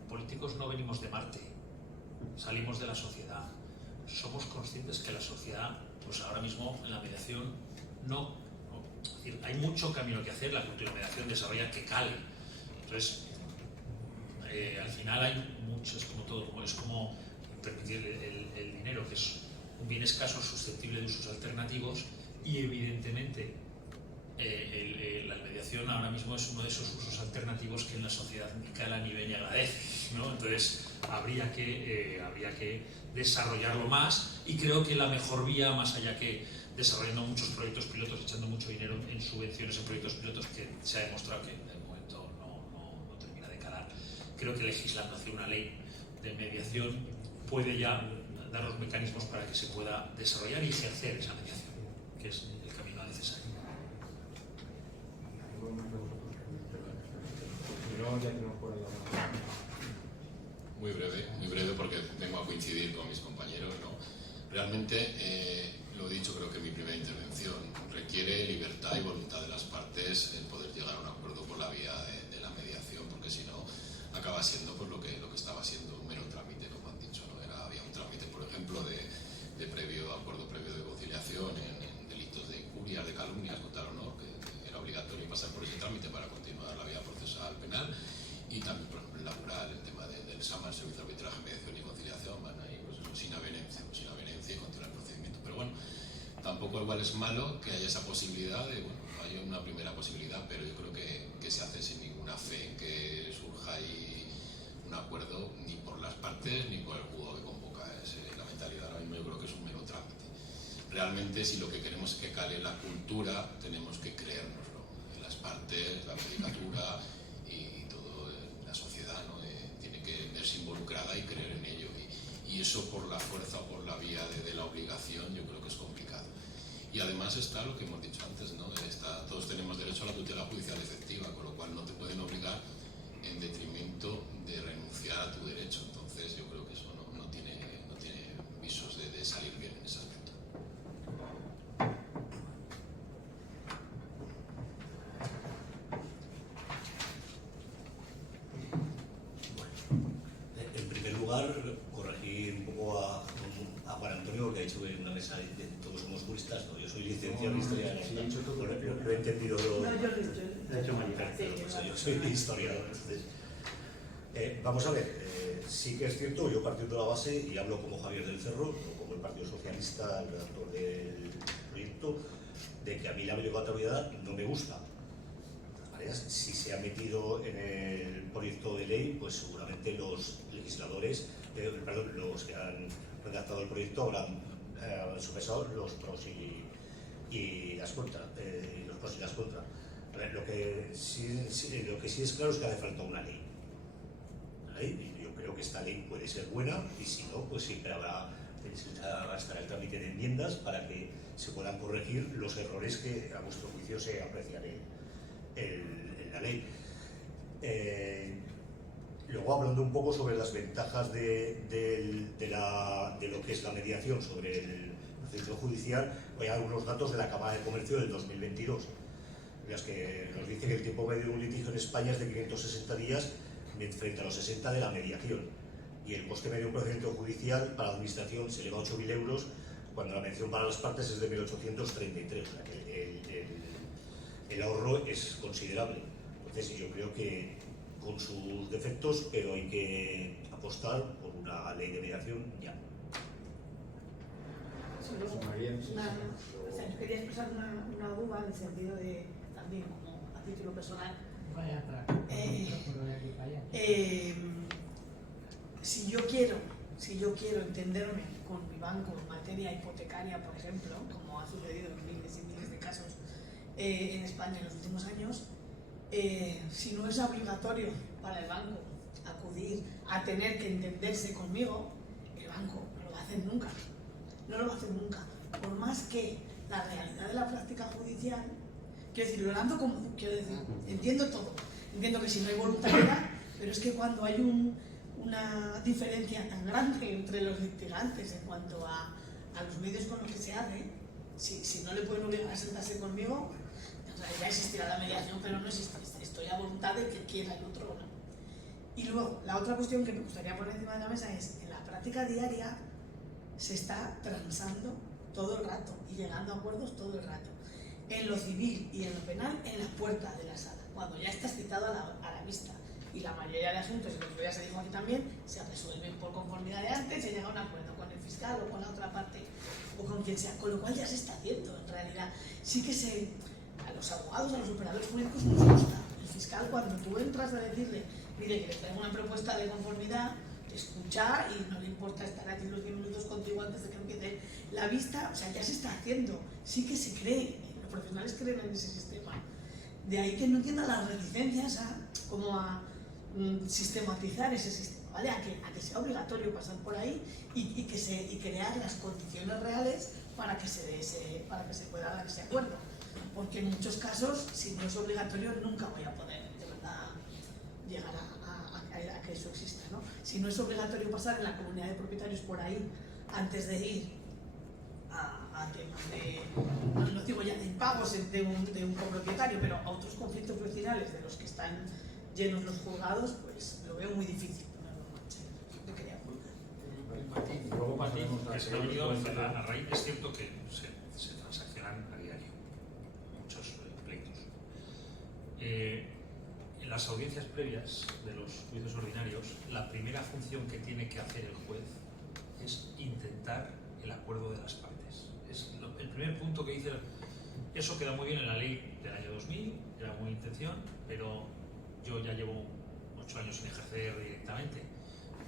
políticos no venimos de Marte, salimos de la sociedad. Somos conscientes que la sociedad, pues ahora mismo en la mediación es decir, hay mucho camino que hacer, la cultura de mediación desarrolla que cale. Entonces, al final hay mucho, es como todo, es como permitir el dinero, que es un bien escaso, susceptible de usos alternativos, y evidentemente la mediación ahora mismo es uno de esos usos alternativos que en la sociedad cala a nivel y agradece, ¿no? Entonces habría que desarrollarlo más, y creo que la mejor vía, más allá que desarrollando muchos proyectos pilotos, echando mucho dinero en subvenciones en proyectos pilotos, que se ha demostrado que de momento no termina de calar, creo que legislando hacia una ley de mediación puede ya dar los mecanismos para que se pueda desarrollar y ejercer esa mediación, que es el camino necesario. Muy breve porque vengo a coincidir con mis compañeros, ¿no? Realmente, lo he dicho creo que en mi primera intervención, requiere libertad y voluntad de las partes el poder llegar a un acuerdo por la vía de la mediación, porque si no acaba siendo pues lo que estaba siendo un mero trámite, como han dicho, ¿no? Había un trámite, por ejemplo, de acuerdo previo de conciliación en delitos de injurias, de calumnias contra el honor, que era obligatorio pasar por ese trámite para continuar la vía procesal penal, y también, por ejemplo, el laboral, el tema del SAMA, el Servicio de Arbitraje, Mediación y Conciliación, van ahí pues, sin avenencia y continuar el procedimiento. Pero bueno, tampoco igual es malo que haya esa posibilidad de, bueno, hay una primera posibilidad, pero yo creo que se hace sin ninguna fe en que surja ahí un acuerdo ni por las partes ni por el juzgado que convoca. Es la mentalidad ahora mismo, yo creo que es un mero trámite. Realmente, si lo que queremos es que cale la cultura, tenemos que creérnoslo. Las partes, la judicatura y toda la sociedad, ¿no? Tiene que verse involucrada y creer en ello. Y eso por la fuerza o por la vía de la obligación, yo creo que es complicado. Y además está lo que hemos dicho antes, ¿no? Todos tenemos derecho a la tutela judicial efectiva, con lo cual no te pueden obligar en detrimento de renunciar a tu derecho. Entonces yo creo que eso no tiene visos de salir bien en ese aspecto. En primer lugar, corregir un poco a Juan Antonio, porque ha dicho que en una mesa todos somos juristas. No, yo soy licenciado en Historia de la Sí, he dicho todo. Lo he entendido. No, yo lo he dicho. He hecho mañana. Pues yo soy historiador. Entonces, vamos a ver, sí que es cierto, yo partiendo de la base, y hablo como Javier del Cerro, o como el Partido Socialista, el redactor del proyecto, de que a mí la obligatoriedad no me gusta. Si se ha metido en el proyecto de ley, pues seguramente los legisladores, los que han redactado el proyecto habrán sopesado los pros y las contras. A ver, lo que sí es claro es que hace falta una ley. Y yo creo que esta ley puede ser buena, y si no, pues siempre estará el trámite de enmiendas para que se puedan corregir los errores que a vuestro juicio se aprecian en la ley. Luego, hablando un poco sobre las ventajas de lo que es la mediación sobre el procedimiento judicial, voy a dar unos datos de la Cámara de Comercio del 2022, en las que nos dice que el tiempo medio de un litigio en España es de 560 días frente a los 60 de la mediación, y el coste medio de un procedimiento judicial para la administración se eleva a 8.000 euros, cuando la mediación para las partes es de 1.833, o sea que el ahorro es considerable. Entonces yo creo que con sus defectos, pero hay que apostar por una ley de mediación ya. Solo María, sí, una, sí. o sea, yo quería expresar una duda en el sentido de, también como a título personal, Vaya atrás. si yo quiero entenderme con mi banco en materia hipotecaria, por ejemplo, como ha sucedido en miles y miles de casos en España en los últimos años, si no es obligatorio para el banco acudir a tener que entenderse conmigo, el banco no lo va a hacer nunca. No lo va a hacer nunca. Por más que la realidad de la práctica judicial, quiero decir, lo dando como, quiero decir, entiendo todo. Entiendo que si no hay voluntariedad, pero es que cuando hay una diferencia tan grande entre los litigantes en cuanto a los medios con los que se hace, si no le pueden obligar a sentarse conmigo, en realidad existirá la mediación, pero no existe. Estoy a voluntad de que quiera el otro, ¿no? Y luego, la otra cuestión que me gustaría poner encima de la mesa es, en la práctica diaria se está transando todo el rato y llegando a acuerdos todo el rato. En lo civil y en lo penal, en la puerta de la sala, cuando ya estás citado a la vista. Y la mayoría de asuntos, y lo que ya se dijo aquí también, se resuelven por conformidad de antes, se llega a un acuerdo con el fiscal o con la otra parte o con quien sea, con lo cual ya se está haciendo en realidad. Sí que a los abogados, a los operadores jurídicos nos gusta. El fiscal, cuando tú entras a decirle, mire, que le traigo una propuesta de conformidad, escucha y no le importa estar aquí los 10 minutos contigo antes de que empiece la vista, o sea, ya se está haciendo. Sí que se cree, los profesionales creen en ese sistema. De ahí que no entienda las reticencias como a sistematizar ese sistema, ¿vale? A que sea obligatorio pasar por ahí y crear las condiciones reales para que se pueda dar ese acuerdo. Porque en muchos casos, si no es obligatorio, nunca voy a poder de verdad llegar a que eso exista, ¿no? Si no es obligatorio pasar en la comunidad de propietarios por ahí antes de ir a temas de, no digo ya de impagos de un copropietario, pero a otros conflictos vecinales de los que están llenos los juzgados, pues lo veo muy difícil ponerlo en marcha. Yo quería apuntar. Luego pasaremos Que se me ha olvidado, a raíz es cierto que se transaccionan a diario muchos pleitos. En las audiencias previas de los juicios ordinarios, la primera función que tiene que hacer el juez es intentar el acuerdo de las partes. Es el primer punto que dice Eso queda muy bien en la ley del año 2000, era buena intención, pero yo ya llevo 8 años sin ejercer directamente,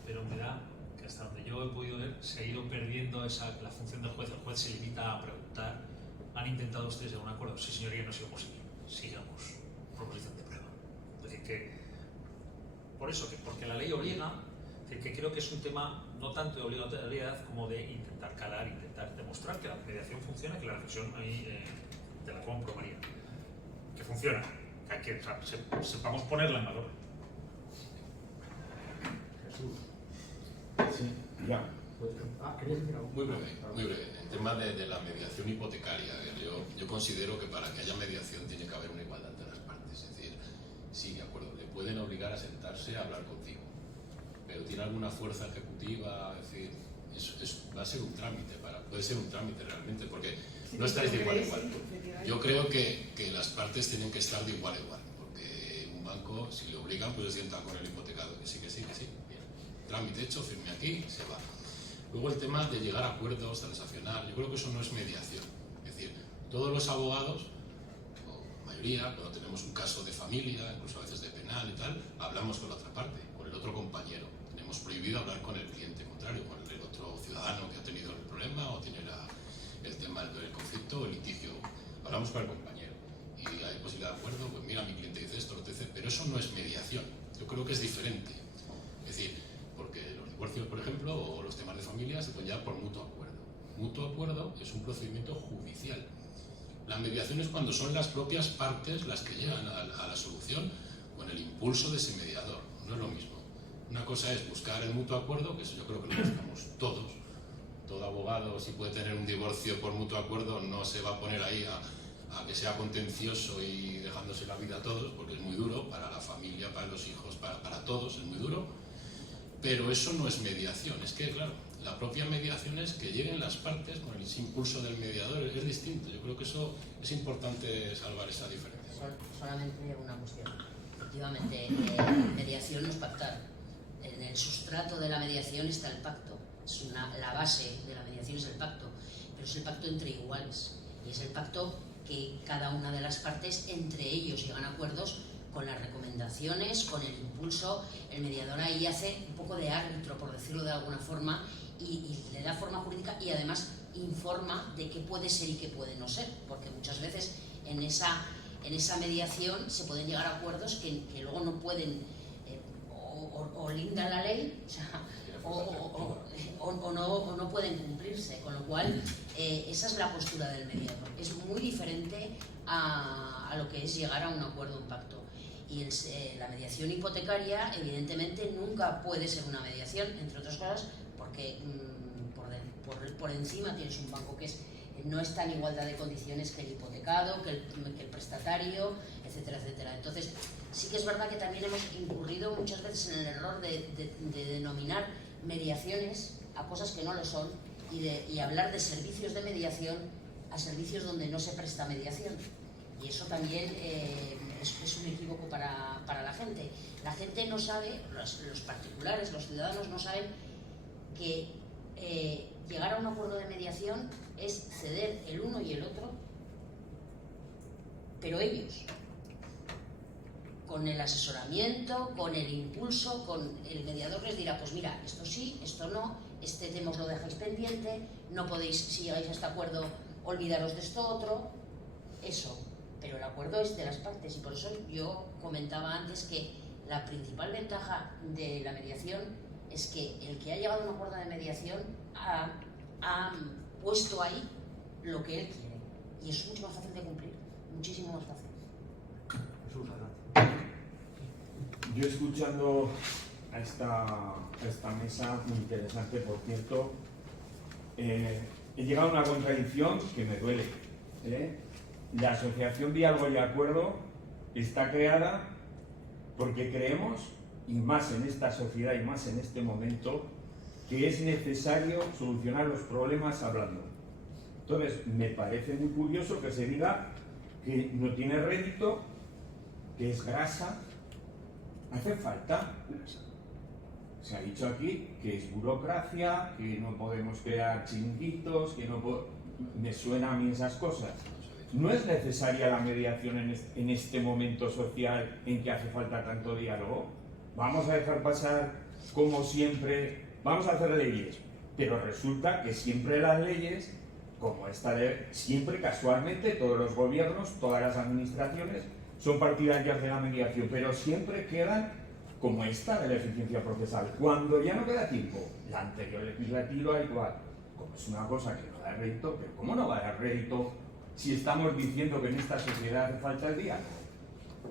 pero me da que hasta donde yo he podido ver se ha ido perdiendo la función del juez. El juez se limita a preguntar: ¿han intentado ustedes llegar a un acuerdo? Sí, señoría, no ha sido posible. Sigamos. Proposición de prueba. Es decir, que por eso, porque la ley obliga, es decir, que creo que es un tema no tanto de obligatoriedad como de intentar calar, intentar demostrar que la mediación funciona, que la reflexión ahí te la comprobaría, que funciona, que sepamos ponerla en valor. Jesús. Sí, ya. ¿Querías decir algo? Muy breve, muy breve. En tema de la mediación hipotecaria, yo considero que para que haya mediación tiene que haber una igualdad de las partes. Es decir, sí, de acuerdo, le pueden obligar a sentarse a hablar contigo, pero tiene alguna fuerza ejecutiva, es decir, va a ser un trámite, puede ser un trámite realmente, porque no estáis de igual a igual. Yo creo que las partes tienen que estar de igual a igual, porque un banco, si le obligan, pues se sienta con el hipotecado, que sí, bien. Trámite hecho, firme aquí, se va. Luego el tema de llegar a acuerdos, transaccionar, yo creo que eso no es mediación. Es decir, todos los abogados, o la mayoría, cuando tenemos un caso de familia, incluso a veces de penal y tal, hablamos con la otra parte, con el otro compañero. Tenemos prohibido hablar con el cliente contrario, con el otro ciudadano que ha tenido el problema o tiene el tema del conflicto o el litigio. Hablamos con el compañero y hay posibilidad de acuerdo, pues mira, mi cliente dice esto, lo dice, pero eso no es mediación. Yo creo que es diferente. Es decir, porque los divorcios, por ejemplo, o los temas de familia se pueden llevar por mutuo acuerdo. Mutuo acuerdo es un procedimiento judicial. La mediación es cuando son las propias partes las que llegan a la solución con el impulso de ese mediador. No es lo mismo. Una cosa es buscar el mutuo acuerdo, que eso yo creo que lo buscamos todos. Todo abogado, si puede tener un divorcio por mutuo acuerdo, no se va a poner ahí a que sea contencioso y dejándose la vida a todos, porque es muy duro para la familia, para los hijos, para todos, es muy duro. Pero eso no es mediación, es que, claro, la propia mediación es que lleguen las partes con ese impulso del mediador, es distinto. Yo creo que eso es importante salvar esa diferencia. Solamente una cuestión. Efectivamente, mediación no es pactar. En el sustrato de la mediación está el pacto. La base de la mediación es el pacto, pero es el pacto entre iguales. Y es el pacto que cada una de las partes, entre ellos, llegan a acuerdos con las recomendaciones, con el impulso. El mediador ahí hace un poco de árbitro, por decirlo de alguna forma, y le da forma jurídica y además informa de qué puede ser y qué puede no ser, porque muchas veces en esa mediación se pueden llegar a acuerdos que luego no pueden o linda la ley, o sea, o no pueden cumplirse, con lo cual esa es la postura del mediador. Es muy diferente a lo que es llegar a un acuerdo, un pacto. Y la mediación hipotecaria, evidentemente, nunca puede ser una mediación, entre otras cosas, porque por encima tienes un banco que no está en igualdad de condiciones que el hipotecado, que el prestatario, etcétera, etcétera. Entonces, sí que es verdad que también hemos incurrido muchas veces en el error de denominar mediaciones a cosas que no lo son y hablar de servicios de mediación a servicios donde no se presta mediación. Y eso también es un equívoco para la gente. La gente no sabe, los particulares, los ciudadanos no saben que llegar a un acuerdo de mediación es ceder el uno y el otro, pero ellos, con el asesoramiento, con el impulso, con el mediador les dirá, pues mira, esto sí, esto no, este tema os lo dejáis pendiente, no podéis, si llegáis a este acuerdo, olvidaros de esto otro, eso. Pero el acuerdo es de las partes y por eso yo comentaba antes que la principal ventaja de la mediación es que el que ha llegado a un acuerdo de mediación ha puesto ahí lo que él quiere y es mucho más fácil de cumplir, muchísimo más fácil. Jesús, adelante. Yo escuchando a esta mesa, muy interesante por cierto, he llegado a una contradicción que me duele. La Asociación Diálogo y Acuerdo está creada porque creemos, y más en esta sociedad y más en este momento, que es necesario solucionar los problemas hablando. Entonces, me parece muy curioso que se diga que no tiene rédito, que es grasa. Hace falta. Se ha dicho aquí que es burocracia, que no podemos crear chiringuitos, que no me suena a mí esas cosas. ¿no es necesaria la mediación en este momento social en que hace falta tanto diálogo? Vamos a dejar pasar como siempre, vamos a hacer leyes, pero resulta que siempre las leyes, como esta ley, siempre casualmente todos los gobiernos, todas las administraciones son partidarias de la mediación, pero siempre quedan como esta de la eficiencia procesal. Cuando ya no queda tiempo, la anterior legislativa igual, como es una cosa que no da rédito, pero ¿cómo no va a dar rédito si estamos diciendo que en esta sociedad hace falta el diálogo?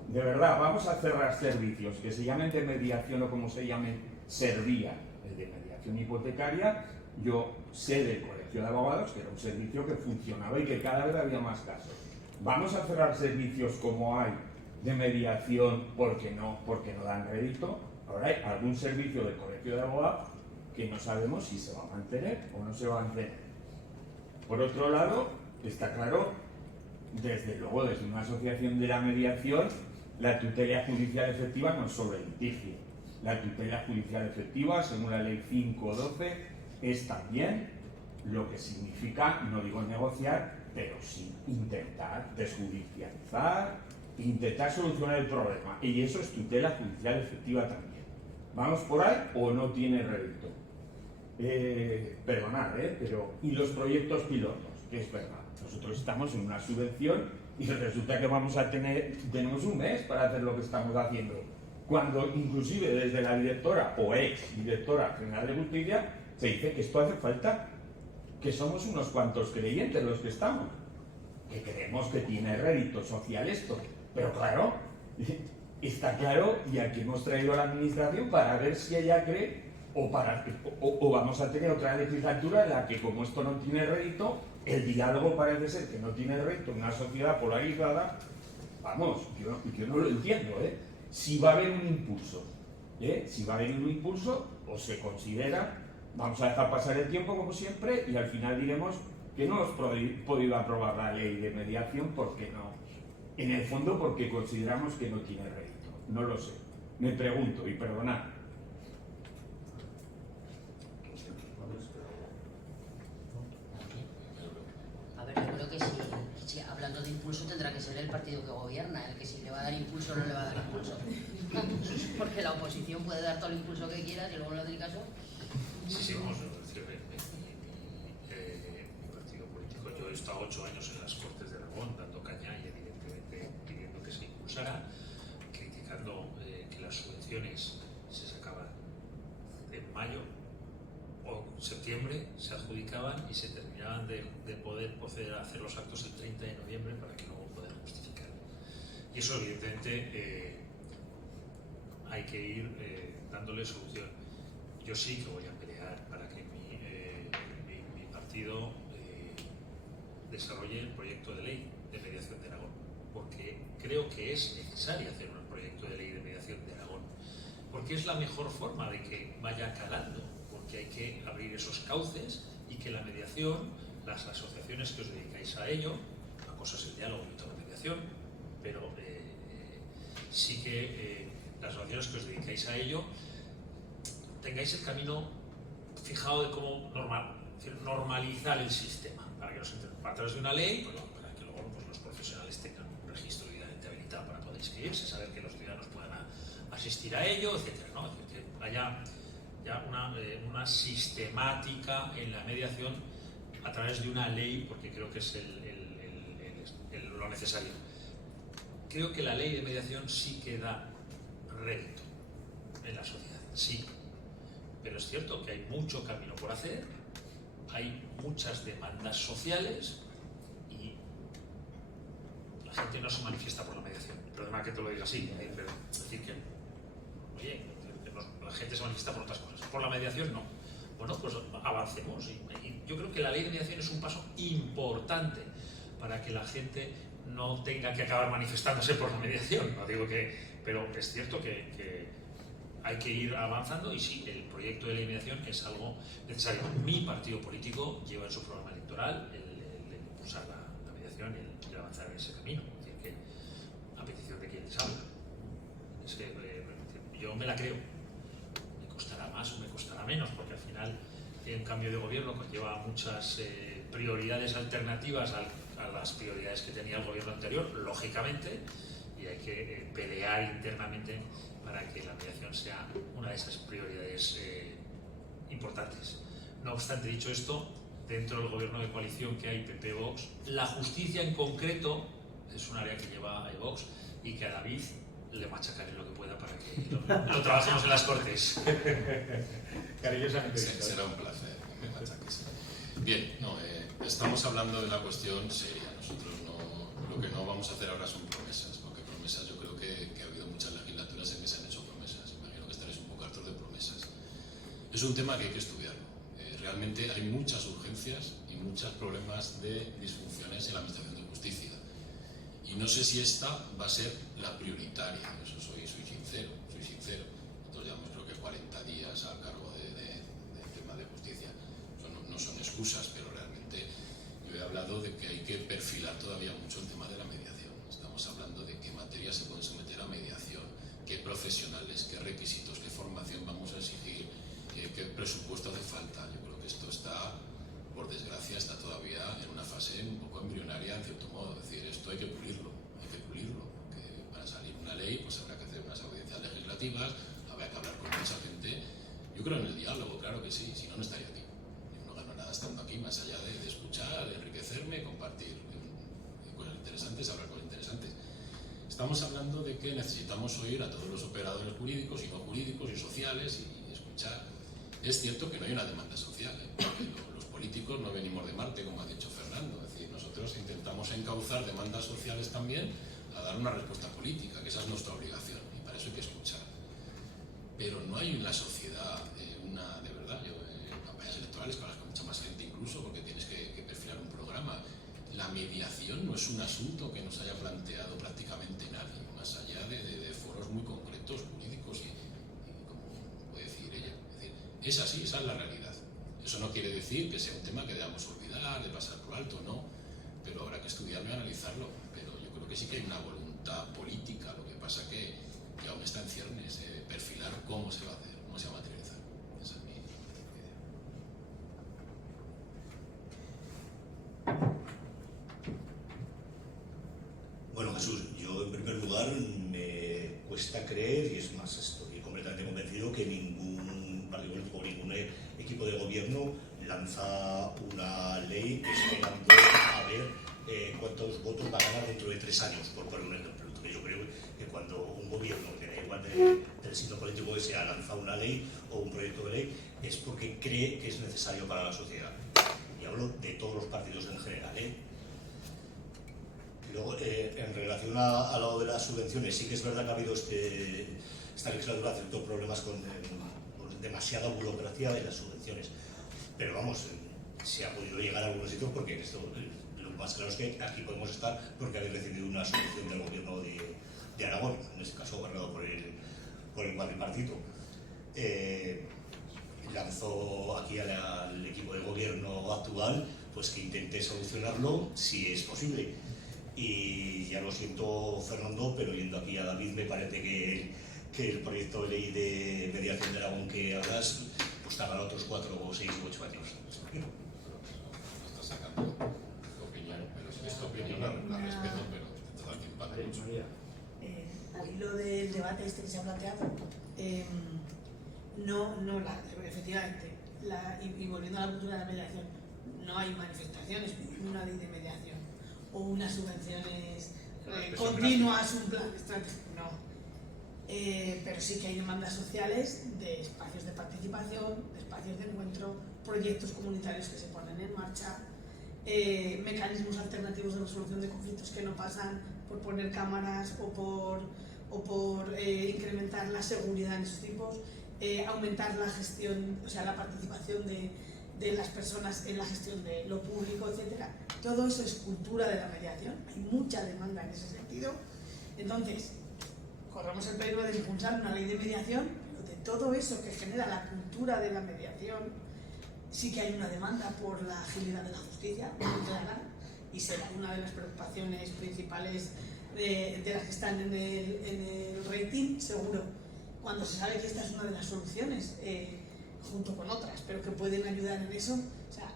De verdad, vamos a cerrar servicios que se llamen de mediación o como se llamen, servía el de mediación hipotecaria. Yo sé del Colegio de Abogados que era un servicio que funcionaba y que cada vez había más casos. Vamos a cerrar servicios como hay de mediación porque no dan rédito. Ahora hay algún servicio del Colegio de Abogados que no sabemos si se va a mantener o no se va a mantener. Por otro lado, está claro, desde luego, desde una asociación de la mediación, la tutela judicial efectiva no es sobre litigio. La tutela judicial efectiva, según la ley 5.12, es también lo que significa, no digo negociar, pero sí intentar desjudicializar, intentar solucionar el problema. Y eso es tutela judicial efectiva también. ¿Vamos por ahí o no tiene rédito? Perdonad, pero ¿y los proyectos pilotos? Que es verdad, nosotros estamos en una subvención y resulta que tenemos un mes para hacer lo que estamos haciendo. Cuando inclusive desde la directora o ex directora general de justicia se dice que esto hace falta, que somos unos cuantos creyentes los que estamos, que creemos que tiene rédito social esto, pero claro, está claro, y aquí hemos traído a la administración para ver si ella cree o vamos a tener otra legislatura en la que, como esto no tiene rédito, el diálogo parece ser que no tiene rédito en una sociedad polarizada. Vamos, yo no lo entiendo, Si va a haber un impulso, si va a haber un impulso, o se considera, vamos a dejar pasar el tiempo como siempre y al final diremos que no hemos podido aprobar la ley de mediación porque no, en el fondo porque consideramos que no tiene rédito. No lo sé, me pregunto, y perdonad. A ver, yo creo que si hablando de impulso tendrá que ser el partido que gobierna, el que si le va a dar impulso o no le va a dar impulso. Porque la oposición puede dar todo el impulso que quiera y luego no le hace caso. Sí, vamos a decir, mi partido político, yo he estado 8 años en las Cortes de Aragón dando caña y evidentemente pidiendo que se impulsara, criticando que las subvenciones se sacaban en mayo o septiembre, se adjudicaban y se terminaban de poder hacer los actos el 30 de noviembre para que luego poder justificar. Y eso evidentemente hay que ir dándole solución. Yo sí que voy a pelear para que mi partido desarrolle el proyecto de ley de mediación de Aragón, porque creo que es necesario hacer un proyecto de ley de mediación de Aragón, porque es la mejor forma de que vaya calando, porque hay que abrir esos cauces y que la mediación, las asociaciones que os dedicáis a ello, una cosa es el diálogo y otra la mediación, pero sí que las asociaciones que os dedicáis a ello tengáis el camino fijado de cómo normalizar el sistema, para que a través de una ley, pues, para que luego pues, los profesionales tengan un registro debidamente habilitado para poder inscribirse, saber que los ciudadanos puedan asistir a ello, etc., ¿no? Es decir, que haya ya una sistemática en la mediación a través de una ley, porque creo que es lo necesario. Creo que la ley de mediación sí que da rédito en la sociedad, sí. Pero es cierto que hay mucho camino por hacer, hay muchas demandas sociales y la gente no se manifiesta por la mediación. Perdona que te lo diga así, pero es decir que, oye, la gente se manifiesta por otras cosas. Por la mediación no. Bueno, pues avancemos. Y yo creo que la ley de mediación es un paso importante para que la gente no tenga que acabar manifestándose por la mediación. No digo que, pero es cierto que hay que ir avanzando y sí, el proyecto de ley de mediación es algo necesario. Mi partido político lleva en su programa electoral el impulsar la mediación y el avanzar en ese camino. Es decir, que a petición de quien les habla. Es que yo me la creo. Me costará más o me costará menos, porque al final un cambio de gobierno conlleva muchas prioridades alternativas a las prioridades que tenía el gobierno anterior, lógicamente, y hay que pelear internamente para que la mediación sea una de esas prioridades importantes. No obstante, dicho esto, dentro del gobierno de coalición que hay PP-Vox, la justicia en concreto es un área que lleva a Vox y que a David le machacaré lo que pueda para que lo trabajemos en las Cortes. Cariñosamente. Será un placer que me machaques. Bien, estamos hablando de una cuestión seria. Nosotros lo que no vamos a hacer ahora son promesas, porque promesas yo creo que ha habido muchas legislaturas en que se han hecho promesas. Imagino que estaréis un poco hartos de promesas. Es un tema que hay que estudiarlo. Realmente hay muchas urgencias y muchos problemas de disfunciones en la administración de justicia. Y no sé si esta va a ser la prioritaria, eso soy sincero. Nosotros llevamos creo que 40 días a cargo del tema de justicia. Eso no son excusas, pero realmente yo he hablado de que hay que perfilar todavía mucho el tema de la mediación. Estamos hablando de qué materias se pueden someter a mediación, qué profesionales, qué requisitos, qué formación vamos a exigir, qué presupuesto hace falta. Yo creo que esto está, por desgracia, está todavía en una fase un poco embrionaria, en cierto modo. Es decir, esto hay que pulirlo, porque para salir una ley pues habrá que hacer unas audiencias legislativas, habrá que hablar con mucha gente. Yo creo en el diálogo, claro que sí, si no, no estaría aquí. Yo no gano nada estando aquí, más allá de escuchar, de enriquecerme, compartir cosas interesantes, hablar con interesantes. Estamos hablando de que necesitamos oír a todos los operadores jurídicos y no jurídicos y sociales y escuchar. Es cierto que no hay una demanda social, porque los políticos no venimos de Marte, como ha dicho Fernando. Es decir, nosotros intentamos encauzar demandas sociales también a dar una respuesta política, que esa es nuestra obligación, y para eso hay que escuchar. Pero no hay en la sociedad de verdad, en campañas electorales que hablas con mucha más gente incluso, porque tienes que perfilar un programa. La mediación no es un asunto que nos haya planteado prácticamente nadie, más allá de foros muy concretos, jurídicos y como puede decir ella. Es decir, es así, esa es la realidad. Eso no quiere decir que sea un tema que debamos olvidar, de pasar por alto, no, pero habrá que estudiarlo y analizarlo. Pero yo creo que sí que hay una voluntad política, lo que pasa que aún está en ciernes, perfilar cómo se va a hacer, cómo se va a materializar. Esa es mi idea. Bueno, Jesús, yo en primer lugar me cuesta creer, y es más, estoy completamente convencido que ningún partido político, ningún equipo de gobierno lanza una ley esperando a ver cuántos votos va a ganar dentro de 3 años, por poner un ejemplo. Entonces yo creo que cuando un gobierno, que da igual del signo político que sea, lanza una ley o un proyecto de ley, es porque cree que es necesario para la sociedad. Y hablo de todos los partidos en general, Luego, en relación al lado de las subvenciones, sí que es verdad que ha habido esta legislatura ciertos problemas con demasiada burocracia en las subvenciones. Pero vamos, se ha podido llegar a algunos sitios porque esto, lo más claro es que aquí podemos estar porque habéis recibido una subvención del gobierno de Aragón, en este caso gobernado por el cuadripartito. Lanzó aquí al equipo de gobierno actual pues que intente solucionarlo si es posible. Y ya lo siento, Fernando, pero viendo aquí a David me parece que el proyecto de ley de mediación de Aragón que hablas pues tardará otros 4 o 6 u 8 años. Estás sacando tu opinión, pero si es tu opinión la respeto, pero te da tiempo. Al hilo del debate este que se ha planteado, efectivamente, y volviendo a la cultura de la mediación, no hay manifestaciones pidiendo una ley de mediación o unas subvenciones continuas, un plan estratégico, no. Pero sí que hay demandas sociales de espacios de participación, de espacios de encuentro, proyectos comunitarios que se ponen en marcha, mecanismos alternativos de resolución de conflictos que no pasan por poner cámaras o por incrementar la seguridad en esos tipos, aumentar la gestión, o sea, la participación de las personas en la gestión de lo público, etc. Todo eso es cultura de la mediación, hay mucha demanda en ese sentido. Entonces, corremos el peligro de impulsar una ley de mediación, pero de todo eso que genera la cultura de la mediación, sí que hay una demanda por la agilidad de la justicia, muy clara, y será una de las preocupaciones principales de las que están en el rating, seguro, cuando se sabe que esta es una de las soluciones, junto con otras, pero que pueden ayudar en eso. O sea,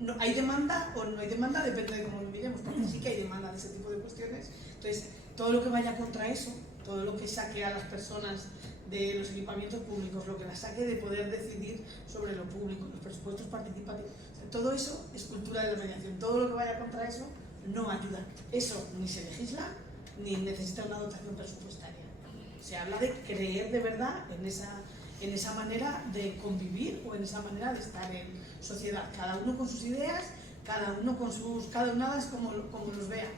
no hay demanda o no hay demanda, depende de cómo lo miremos, porque sí que hay demanda de ese tipo de cuestiones. Entonces, todo lo que vaya contra eso, todo lo que saque a las personas de los equipamientos públicos, lo que las saque de poder decidir sobre lo público, los presupuestos participativos, o sea, todo eso es cultura de la mediación. Todo lo que vaya contra eso no ayuda. Eso ni se legisla ni necesita una dotación presupuestaria. Se habla de creer de verdad en esa manera de convivir o en esa manera de estar en sociedad, cada uno con sus ideas, cada uno con sus cadenadas como los vea.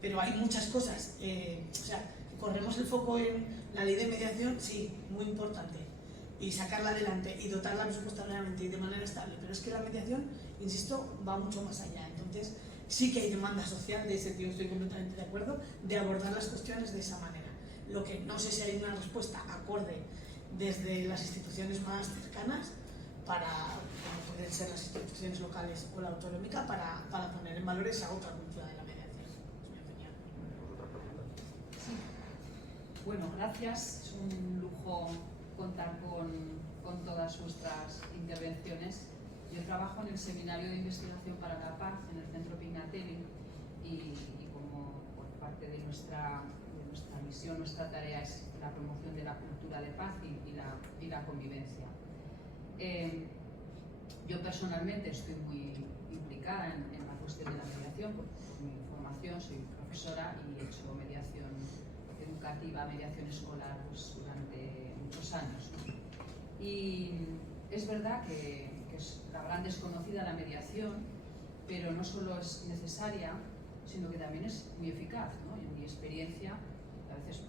Pero hay muchas cosas, o sea, corremos el foco en la ley de mediación, sí, muy importante, y sacarla adelante y dotarla presupuestariamente y de manera estable, pero es que la mediación, insisto, va mucho más allá. Entonces, sí que hay demanda social de ese tipo, estoy completamente de acuerdo, de abordar las cuestiones de esa manera. Lo que no sé si hay una respuesta acorde desde las instituciones más cercanas, como pueden ser las instituciones locales o la autonómica, para poner en valor esa otra cultura de la mediación. Es mi opinión. Sí. Bueno, gracias. Es un lujo contar con todas vuestras intervenciones. Yo trabajo en el Seminario de Investigación para la Paz en el Centro Pignatelli y como por parte de nuestra misión, nuestra tarea es la promoción de la cultura de paz y la convivencia. Yo personalmente estoy muy implicada en la cuestión de la mediación por mi formación, soy profesora y he hecho mediación educativa, mediación escolar pues, durante muchos años, ¿no? Y es verdad que es la gran desconocida la mediación, pero no solo es necesaria, sino que también es muy eficaz, ¿no? En mi experiencia, a veces,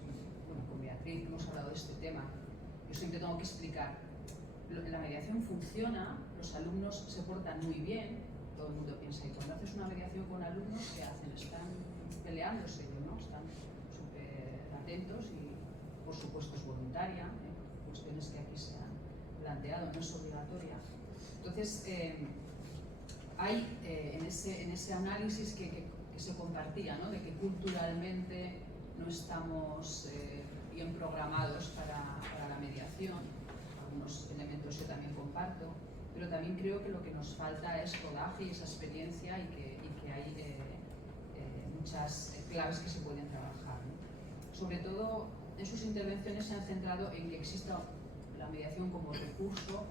bueno, con Beatriz hemos hablado de este tema, yo siempre tengo que explicar, la mediación funciona, los alumnos se portan muy bien, todo el mundo piensa, y cuando haces una mediación con alumnos, ¿qué hacen? Están peleándose, ¿no? Están súper atentos y, por supuesto, es voluntaria, cuestiones que aquí se han planteado, no es obligatoria. Entonces, hay en ese análisis que se compartía, ¿no? De que culturalmente no estamos bien programados para la mediación. Algunos elementos yo también comparto, pero también creo que lo que nos falta es rodaje y esa experiencia y que hay muchas claves que se pueden trabajar, ¿no? Sobre todo, en sus intervenciones se han centrado en que exista la mediación como recurso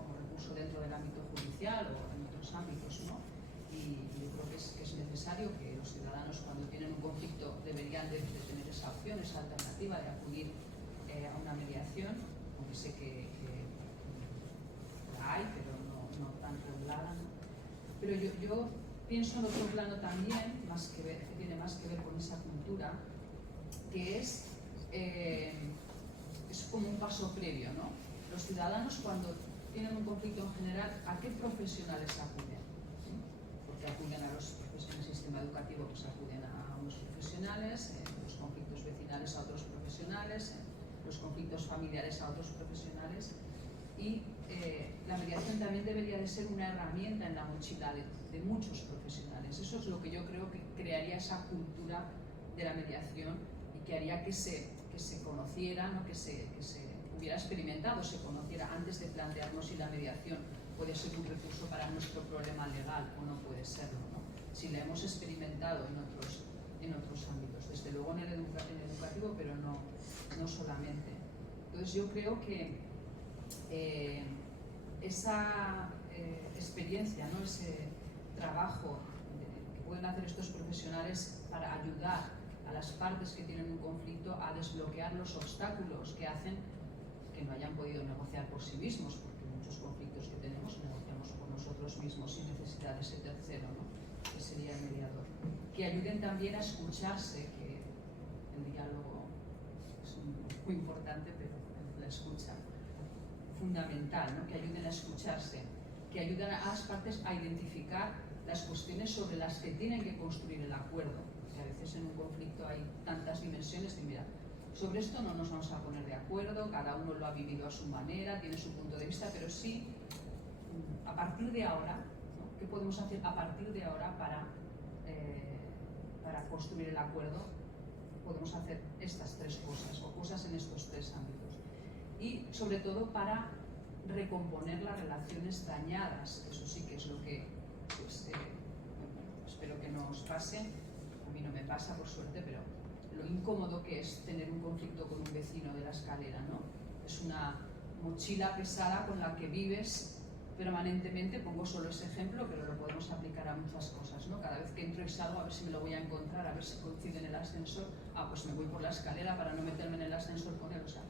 dentro del ámbito judicial o en otros ámbitos, ¿no? Y yo creo que es necesario que los ciudadanos, cuando tienen un conflicto, deberían de tener esa opción, esa alternativa de acudir a una mediación, aunque sé que la hay, pero no tan regulada, ¿no? Pero yo pienso en otro plano también, que tiene más que ver con esa cultura, que es como un paso previo, ¿no? Los ciudadanos, cuando tienen un conflicto en general, ¿a qué profesionales acuden? Porque acuden a los profesionales del sistema educativo, pues acuden a unos profesionales, en los conflictos vecinales a otros profesionales, en los conflictos familiares a otros profesionales, y la mediación también debería de ser una herramienta en la mochila de muchos profesionales. Eso es lo que yo creo que crearía esa cultura de la mediación y que haría que se conociera, ¿no? que se hubiera experimentado, se conociera antes de plantearnos si la mediación puede ser un recurso para nuestro problema legal o no puede serlo, ¿no? Si la hemos experimentado en otros ámbitos, desde luego en el educativo, pero no solamente. Entonces yo creo que esa experiencia, ¿no? Ese trabajo que pueden hacer estos profesionales para ayudar a las partes que tienen un conflicto a desbloquear los obstáculos que hacen que no hayan podido negociar por sí mismos, porque muchos conflictos que tenemos negociamos por nosotros mismos sin necesidad de ese tercero, ¿no? Que sería el mediador. Que ayuden también a escucharse, que el diálogo es muy importante, pero la escucha fundamental, ¿no? Que ayuden a escucharse, que ayuden a las partes a identificar las cuestiones sobre las que tienen que construir el acuerdo, que a veces en un conflicto hay tantas dimensiones de, mira, sobre esto no nos vamos a poner de acuerdo, cada uno lo ha vivido a su manera, tiene su punto de vista, pero sí, a partir de ahora, ¿no? ¿Qué podemos hacer a partir de ahora para construir el acuerdo? Podemos hacer estas tres cosas, o cosas en estos tres ámbitos. Y sobre todo para recomponer las relaciones dañadas, eso sí que es lo que pues, espero que no os pase, a mí no me pasa por suerte, pero lo incómodo que es tener un conflicto con un vecino de la escalera, ¿no? Es una mochila pesada con la que vives permanentemente. Pongo solo ese ejemplo, pero lo podemos aplicar a muchas cosas, ¿no? Cada vez que entro y salgo, a ver si me lo voy a encontrar, a ver si coincide en el ascensor, pues me voy por la escalera para no meterme en el ascensor con él. O sea,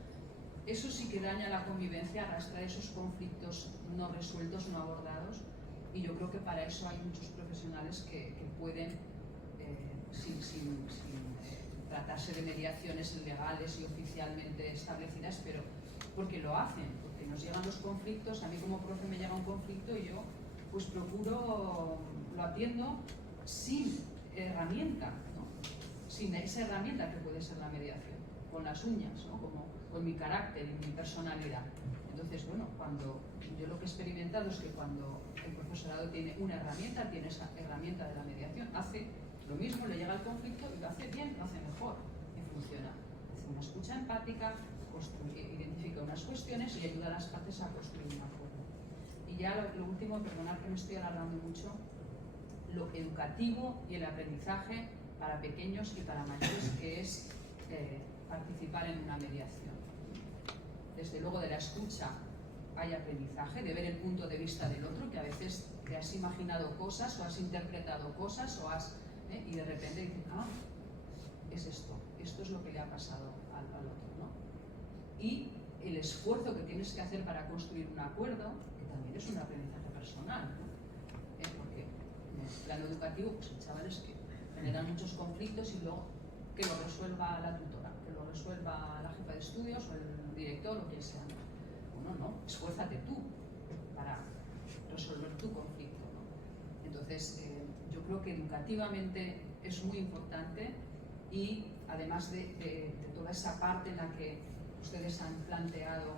eso sí que daña la convivencia, arrastra esos conflictos no resueltos, no abordados, y yo creo que para eso hay muchos profesionales que pueden, sin tratarse de mediaciones legales y oficialmente establecidas, pero porque lo hacen, porque nos llegan los conflictos. A mí como profe me llega un conflicto y yo pues procuro, lo atiendo sin herramienta, ¿no? Sin esa herramienta que puede ser la mediación, con las uñas, ¿no? Como con mi carácter y mi personalidad. Entonces, bueno, cuando yo lo que he experimentado es que cuando el profesorado tiene una herramienta, tiene esa herramienta de la mediación, hace lo mismo, le llega el conflicto y lo hace bien, lo hace mejor, y funciona. Hace una escucha empática, identifica unas cuestiones y ayuda a las partes a construir un acuerdo. Y ya lo último, perdonad que me estoy alargando mucho, lo educativo y el aprendizaje para pequeños y para mayores, que es participar en una mediación. Desde luego de la escucha hay aprendizaje, de ver el punto de vista del otro, que a veces te has imaginado cosas o has interpretado cosas o has... y de repente dices, es esto es lo que le ha pasado al otro, ¿no? Y el esfuerzo que tienes que hacer para construir un acuerdo, que también es un aprendizaje personal, ¿no? Porque en el plano educativo, pues hay chavales que generan muchos conflictos y luego que lo resuelva la tutora, que lo resuelva la jefa de estudios o el director o quien sea. No, esfuérzate tú para resolver tu conflicto, ¿no? Entonces, yo creo que educativamente es muy importante, y además de toda esa parte en la que ustedes han planteado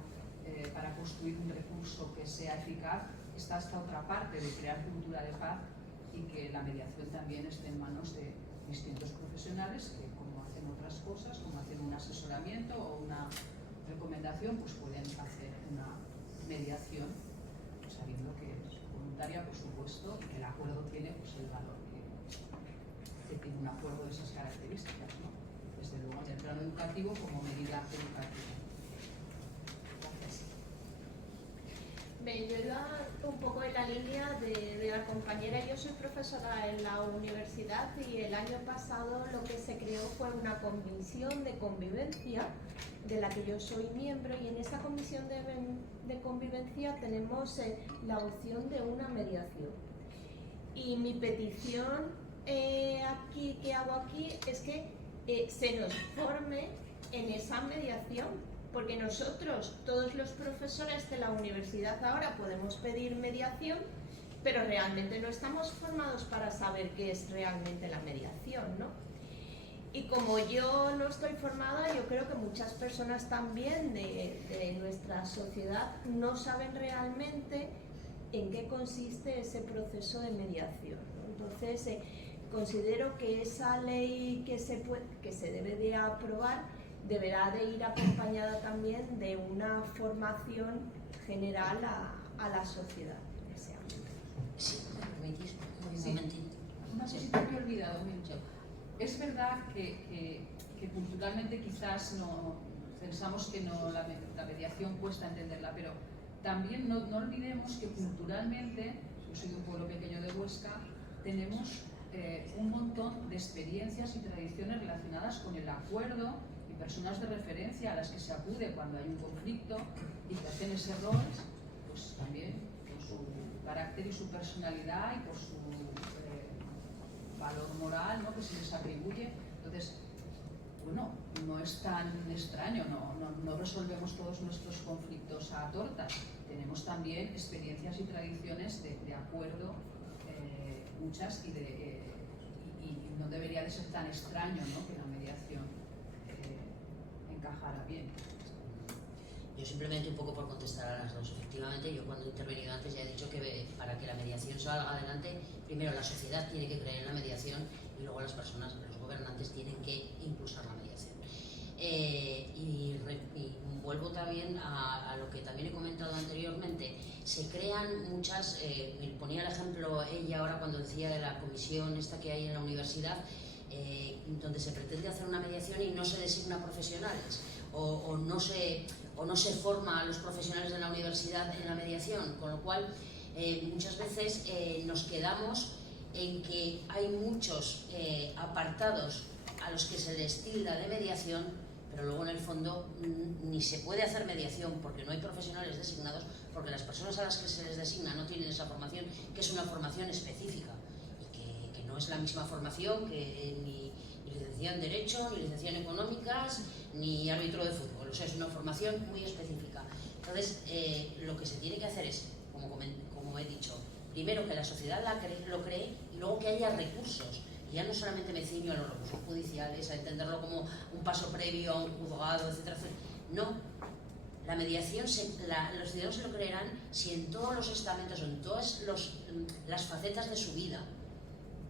para construir un recurso que sea eficaz, está esta otra parte de crear cultura de paz y que la mediación también esté en manos de distintos profesionales que, como hacen otras cosas, como hacen un asesoramiento o una recomendación, pues pueden hacer una mediación sabiendo que es voluntaria, por supuesto, y que el acuerdo tiene pues el valor que tiene un acuerdo de esas características, ¿no? Desde luego en el plano educativo como medida educativa. Gracias. Bien, yo iba un poco en la línea de la compañera. Yo soy profesora en la universidad y el año pasado lo que se creó fue una comisión de convivencia de la que yo soy miembro, y en esa comisión de convivencia tenemos la opción de una mediación. Y mi petición que hago aquí es que se nos forme en esa mediación, porque nosotros, todos los profesores de la universidad ahora podemos pedir mediación, pero realmente no estamos formados para saber qué es realmente la mediación, ¿no? Y como yo no estoy formada, yo creo que muchas personas también de nuestra sociedad no saben realmente en qué consiste ese proceso de mediación, ¿no? Entonces, considero que esa ley que se debe de aprobar deberá de ir acompañada también de una formación general a la sociedad en ese ámbito. Sí, ¿me permitís? Un Sí. momentito. Una cosita que he olvidado. Es verdad que culturalmente quizás no pensamos que no, la mediación cuesta entenderla, pero también no olvidemos que culturalmente, yo soy de un pueblo pequeño de Huesca, tenemos un montón de experiencias y tradiciones relacionadas con el acuerdo y personas de referencia a las que se acude cuando hay un conflicto y que hacen ese rol, pues también por su carácter y su personalidad y por su valor moral, ¿no?, que se les atribuye. Entonces, bueno, no es tan extraño, no resolvemos todos nuestros conflictos a tortas. Tenemos también experiencias y tradiciones de acuerdo, muchas, y no debería de ser tan extraño, ¿no?, que la mediación encajara bien. Yo simplemente un poco por contestar a las dos. Efectivamente, yo cuando he intervenido antes ya he dicho que para que la mediación salga adelante, primero la sociedad tiene que creer en la mediación y luego las personas, los gobernantes, tienen que impulsar la mediación. Y vuelvo también a lo que también he comentado anteriormente. Se crean muchas, ponía el ejemplo ella ahora cuando decía de la comisión esta que hay en la universidad, donde se pretende hacer una mediación y no se designa profesionales o no se forma a los profesionales de la universidad en la mediación, con lo cual muchas veces nos quedamos en que hay muchos apartados a los que se les tilda de mediación, pero luego en el fondo ni se puede hacer mediación porque no hay profesionales designados, porque las personas a las que se les designa no tienen esa formación, que es una formación específica y que no es la misma formación que ni licenciado en Derecho, ni licenciado en Económicas, ni árbitro de fútbol. O sea, es una formación muy específica. Entonces, lo que se tiene que hacer es, como he dicho, primero que la sociedad lo cree y luego que haya recursos. Y ya no solamente me ciño a los recursos judiciales, a entenderlo como un paso previo a un juzgado, etcétera, etcétera. No. La mediación, los ciudadanos se lo creerán si en todos los estamentos, en todas las facetas de su vida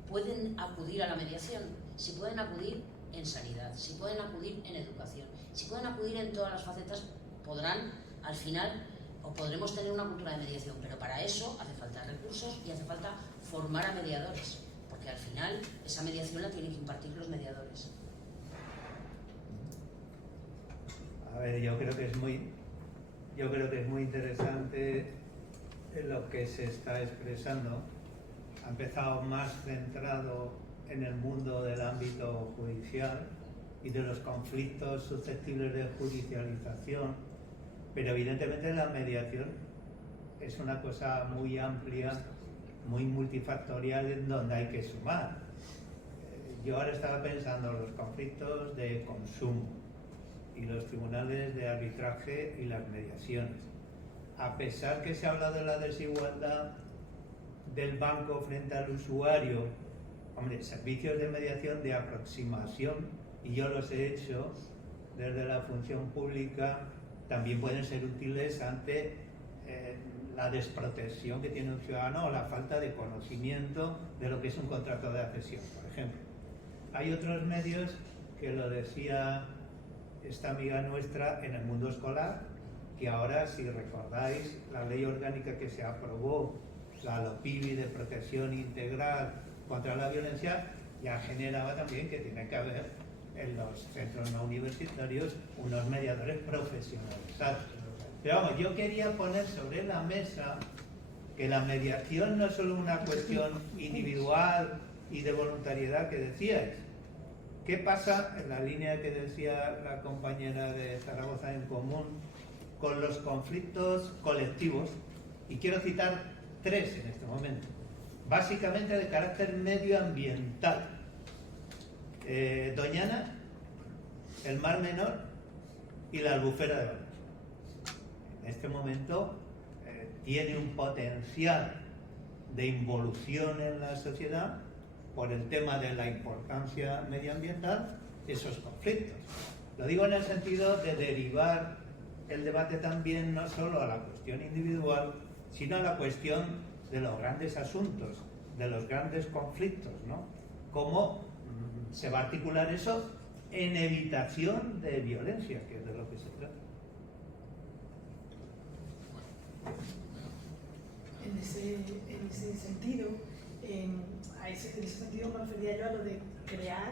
pueden acudir a la mediación, si pueden acudir en sanidad, si pueden acudir en educación, si pueden acudir en todas las facetas, podrán al final o podremos tener una cultura de mediación, pero para eso hace falta recursos y hace falta formar a mediadores, porque al final esa mediación la tienen que impartir los mediadores. A ver, yo creo que es muy interesante lo que se está expresando. Ha empezado más centrado en el mundo del ámbito judicial y de los conflictos susceptibles de judicialización, pero evidentemente la mediación es una cosa muy amplia, muy multifactorial, en donde hay que sumar. Yo ahora estaba pensando en los conflictos de consumo y los tribunales de arbitraje y las mediaciones. A pesar que se habla de la desigualdad del banco frente al usuario, hombre, servicios de mediación de aproximación, y yo los he hecho desde la función pública, también pueden ser útiles ante la desprotección que tiene un ciudadano o la falta de conocimiento de lo que es un contrato de accesión, por ejemplo. Hay otros medios, que lo decía esta amiga nuestra, en el mundo escolar, que ahora, si recordáis, la ley orgánica que se aprobó, la LOPIBI de protección integral contra la violencia, ya generaba también que tiene que haber en los centros no universitarios unos mediadores profesionalizados. Pero vamos, yo quería poner sobre la mesa que la mediación no es solo una cuestión individual y de voluntariedad que decíais. ¿Qué pasa, en la línea que decía la compañera de Zaragoza en Común, con los conflictos colectivos? Y quiero citar 3 en este momento, básicamente de carácter medioambiental. Doñana, el Mar Menor y la Albufera de Valles. En este momento tiene un potencial de involución en la sociedad por el tema de la importancia medioambiental, esos conflictos. Lo digo en el sentido de derivar el debate también no solo a la cuestión individual, sino a la cuestión de los grandes asuntos, de los grandes conflictos, ¿no? Cómo se va a articular eso en evitación de violencia, que es de lo que se trata. En ese sentido, me refería yo a lo de generar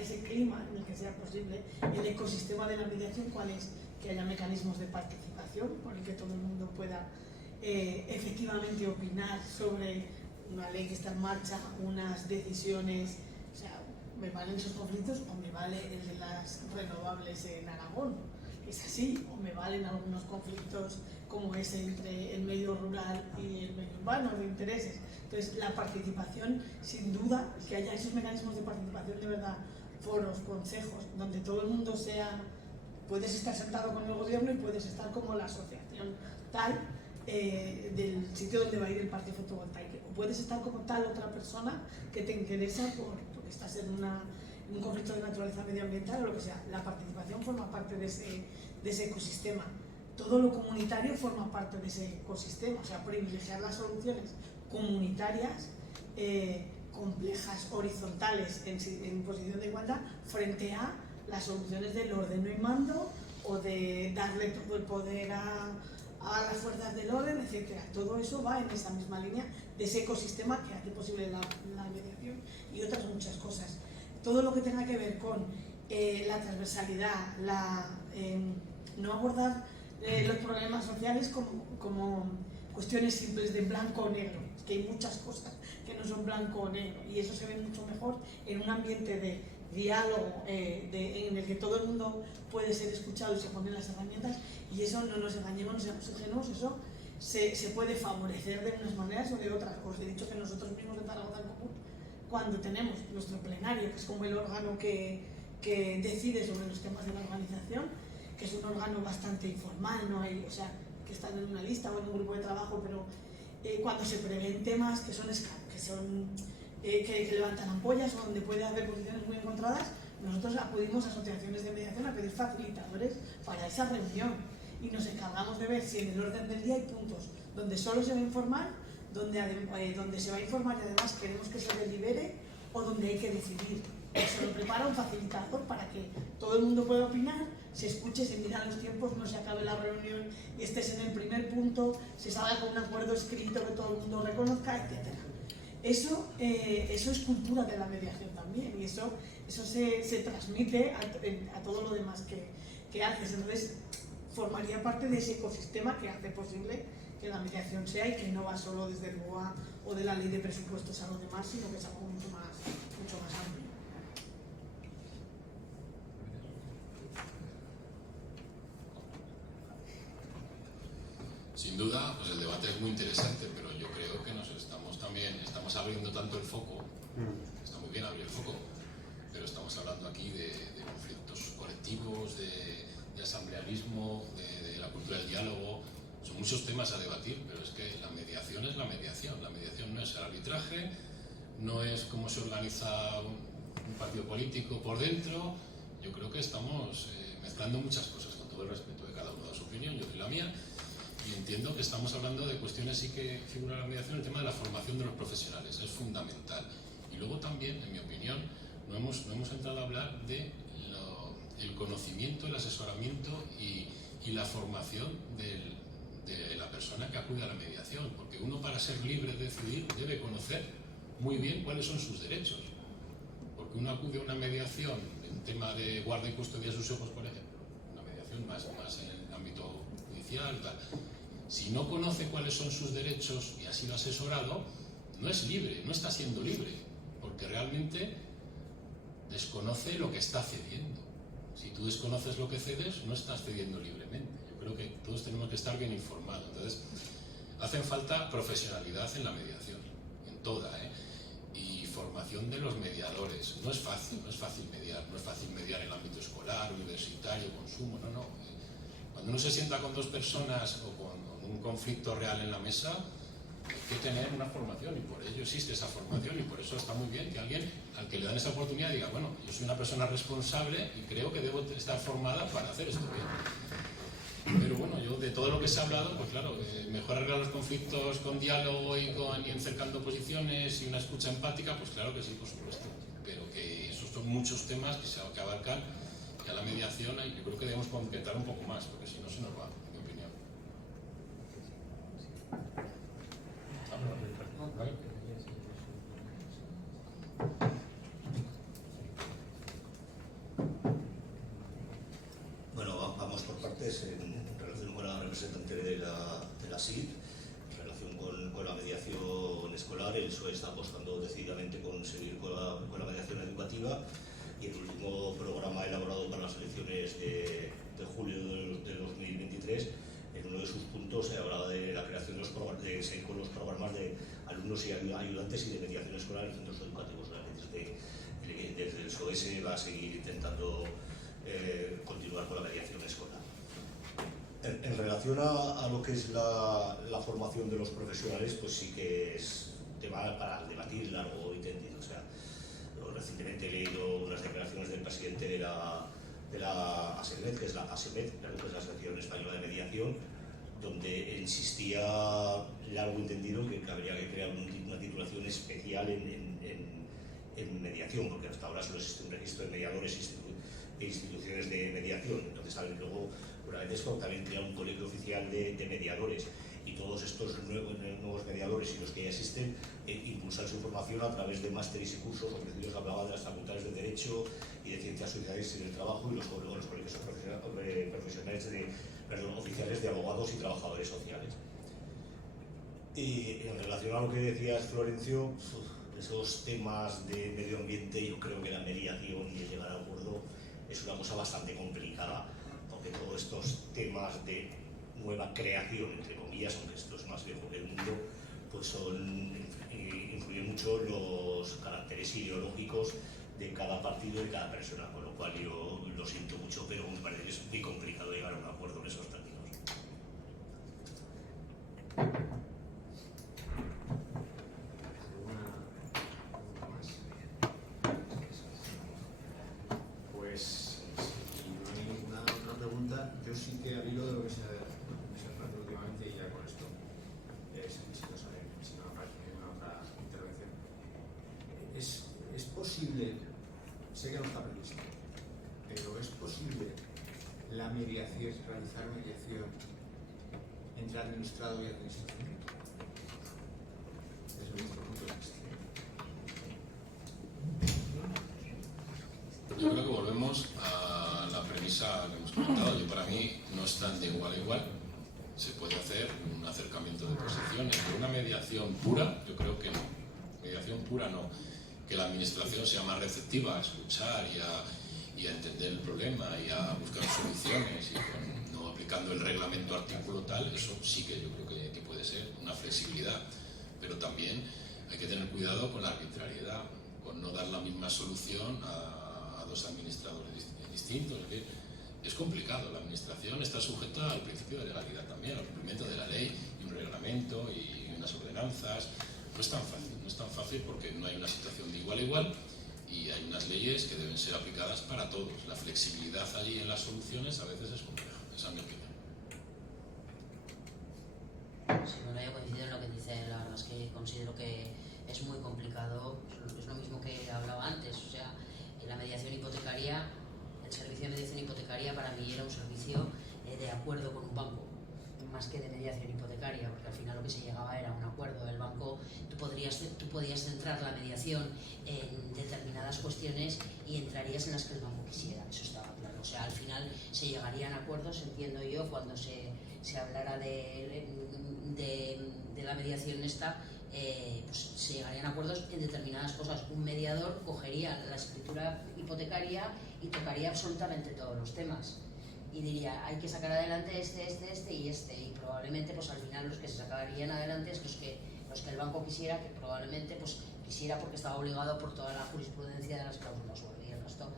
ese clima en el que sea posible el ecosistema de la mediación. ¿Cuál es? Que haya mecanismos de participación por el que todo el mundo pueda efectivamente opinar sobre una ley que está en marcha, unas decisiones. O sea, ¿me valen esos conflictos o me vale el de las renovables en Aragón? ¿Es así? ¿O me valen algunos conflictos como ese entre el medio rural y el medio urbano de intereses? Entonces, la participación, sin duda, que haya esos mecanismos de participación de verdad, foros, consejos, donde todo el mundo sea, puedes estar sentado con el gobierno y puedes estar como la asociación tal del sitio donde va a ir el parque fotovoltaico, o puedes estar como tal otra persona que te interesa porque estás en un conflicto de naturaleza medioambiental o lo que sea. La participación forma parte de ese ecosistema. Todo lo comunitario forma parte de ese ecosistema, o sea, privilegiar las soluciones comunitarias, complejas, horizontales, en posición de igualdad, frente a las soluciones del ordeno y mando o de darle todo el poder a las fuerzas del orden, etcétera. Todo eso va en esa misma línea de ese ecosistema que hace posible la mediación y otras muchas cosas. Todo lo que tenga que ver con la transversalidad, no abordar los problemas sociales como cuestiones simples de blanco o negro, es que hay muchas cosas que no son blanco o negro y eso se ve mucho mejor en un ambiente de diálogo en el que todo el mundo puede ser escuchado y se ponen las herramientas, y eso no nos engañemos, no seamos ingenuos, eso se puede favorecer de unas maneras o de otras. Os he dicho que nosotros mismos en Zaragoza en Común, cuando tenemos nuestro plenario, que es como el órgano que decide sobre los temas de la organización, que es un órgano bastante informal, no hay, o sea, que están en una lista o en un grupo de trabajo, pero cuando se prevén temas que levantan ampollas o donde puede haber posiciones muy encontradas, nosotros acudimos a asociaciones de mediación a pedir facilitadores para esa reunión y nos encargamos de ver si en el orden del día hay puntos donde solo se va a informar, donde se va a informar y además queremos que se delibere, o donde hay que decidir. Se lo prepara un facilitador para que todo el mundo pueda opinar, se escuche, se miran los tiempos, no se acabe la reunión y estés en el primer punto, se salga con un acuerdo escrito que todo el mundo reconozca, etc. Eso es cultura de la mediación también, y eso se transmite a todo lo demás que haces. Entonces, formaría parte de ese ecosistema que hace posible que la mediación sea, y que no va solo desde el BOA o de la ley de presupuestos a lo demás, sino que es algo mucho más amplio. Sin duda, pues el debate es muy interesante, pero yo creo que estamos abriendo tanto el foco, está muy bien abrir el foco, pero estamos hablando aquí de conflictos colectivos, de asamblearismo, de la cultura del diálogo. Son muchos temas a debatir, pero es que la mediación es la mediación. La mediación no es el arbitraje, no es cómo se organiza un partido político por dentro. Yo creo que estamos mezclando muchas cosas, con todo el respeto de cada uno de su opinión, yo doy la mía, y entiendo que estamos hablando de cuestiones sí que figura la mediación, el tema de la formación de los profesionales, es fundamental. Y luego también, en mi opinión, no hemos entrado a hablar de el conocimiento, el asesoramiento y la formación de la persona que acude a la mediación, porque uno, para ser libre de decidir, debe conocer muy bien cuáles son sus derechos, porque uno acude a una mediación en tema de guarda y custodia de sus hijos, por ejemplo, una mediación más en el ámbito judicial, tal. Si no conoce cuáles son sus derechos y ha sido asesorado, no es libre, no está siendo libre, porque realmente desconoce lo que está cediendo. Si tú desconoces lo que cedes, no estás cediendo libremente. Yo creo que todos tenemos que estar bien informados. Entonces, hacen falta profesionalidad en la mediación, en toda, y formación de los mediadores. No es fácil mediar, no es fácil mediar en el ámbito escolar, universitario, consumo, no. Cuando uno se sienta con dos personas o con un conflicto real en la mesa, hay que tener una formación, y por ello existe esa formación, y por eso está muy bien que alguien al que le dan esa oportunidad diga, bueno, yo soy una persona responsable y creo que debo estar formada para hacer esto bien. Pero bueno, yo de todo lo que se ha hablado, pues claro, mejor arreglar los conflictos con diálogo y encercando posiciones y una escucha empática, pues claro que sí, por supuesto, pero que esos son muchos temas que abarcan y a la mediación, y yo creo que debemos concretar un poco más, porque si no se nos va, en mi opinión. Bueno, vamos por partes. En relación con la representante de la SID, en relación con la mediación escolar, el PSOE está apostando decididamente con seguir con la mediación educativa, y el último programa elaborado para las elecciones de julio de 2023, en uno de sus puntos se hablaba de la creación de seguir con los programas de alumnos y ayudantes y de mediación escolar en centros educativos. Desde el PSOE se va a seguir intentando continuar con la mediación escolar. En relación a lo que es la formación de los profesionales, pues sí que es tema para debatir largo y tendido. O sea, recientemente he leído unas declaraciones del presidente de la ASEMED, que es la ASEMED, que es la Asociación Española de Mediación, donde insistía largo y tendido que habría que crear una titulación especial en mediación, porque hasta ahora solo existe un registro de mediadores instituciones de mediación. Entonces, luego, una vez esto, también crea un colegio oficial de mediadores, y todos estos nuevos mediadores y los que ya existen impulsan su formación a través de másteres y cursos ofrecidos a las facultades de Derecho y de Ciencias Sociales y del Trabajo y los colegios profesionales oficiales de abogados y trabajadores sociales. Y en relación a lo que decías, Florencio, esos temas de medio ambiente, yo creo que la mediación y el llegar a acuerdo es una cosa bastante complicada, porque todos estos temas de nueva creación, entre comillas, aunque esto es más viejo que el mundo, pues influyen mucho los caracteres ideológicos de cada partido y de cada persona, con lo cual yo lo siento mucho, pero me parece que es muy complicado llegar a un acuerdo en esos términos. Pues, si no hay ninguna otra pregunta, yo sí que al hilo de lo que se hace últimamente, y ya con esto, necesito saber si no aparece ninguna otra intervención. Es posible, sé que no está previsto, pero es posible la mediación, realizar mediación entre administrado y administración, desde nuestro punto de vista. Yo creo que volvemos a la premisa que hemos comentado. Yo, para mí, no están de igual a igual. Se puede hacer un acercamiento de posiciones, pero una mediación pura, yo creo que no. Mediación pura no. Que la administración sea más receptiva a escuchar y a entender el problema y a buscar soluciones, y no aplicando el reglamento artículo tal, eso sí que yo creo que puede ser una flexibilidad. Pero también hay que tener cuidado con la arbitrariedad, con no dar la misma solución a dos administradores distintos. Es complicado. La administración está sujeta al principio de legalidad también, al cumplimiento de la ley y un reglamento y unas ordenanzas. No es tan fácil porque no hay una situación de igual a igual y hay unas leyes que deben ser aplicadas para todos. La flexibilidad allí en las soluciones a veces es compleja. Esa es mi opinión. Sí, bueno, yo coincido en lo que dice. La verdad es que considero que es muy complicado. Es lo mismo que hablaba antes. O sea, la mediación hipotecaria, el servicio de mediación hipotecaria para mí era un servicio de acuerdo con un banco, más que de mediación hipotecaria, porque al final lo que se llegaba era un acuerdo. El banco, tú podías centrar la mediación en determinadas cuestiones y entrarías en las que el banco quisiera, eso estaba claro. O sea, al final se llegarían a acuerdos, entiendo yo, cuando se hablara de la mediación esta, pues se llegarían a acuerdos en determinadas cosas. Un mediador cogería la escritura hipotecaria y tocaría absolutamente todos los temas y diría, hay que sacar adelante este y probablemente pues al final los que se sacarían adelante es los que el banco quisiera, que probablemente pues quisiera porque estaba obligado por toda la jurisprudencia de las cláusulas suelo, y el resto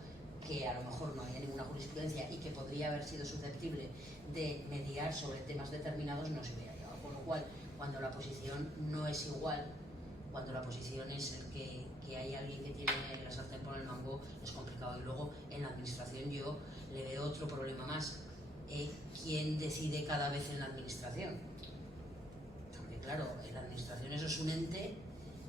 que a lo mejor no había ninguna jurisprudencia y que podría haber sido susceptible de mediar sobre temas determinados, no se hubiera llegado. Con lo cual, cuando la posición no es igual, cuando la posición es el que hay alguien que tiene la sartén por el mango, es complicado. Y luego en la administración yo le veo otro problema más. ¿Quién decide cada vez en la administración? Porque claro, en la administración eso es un ente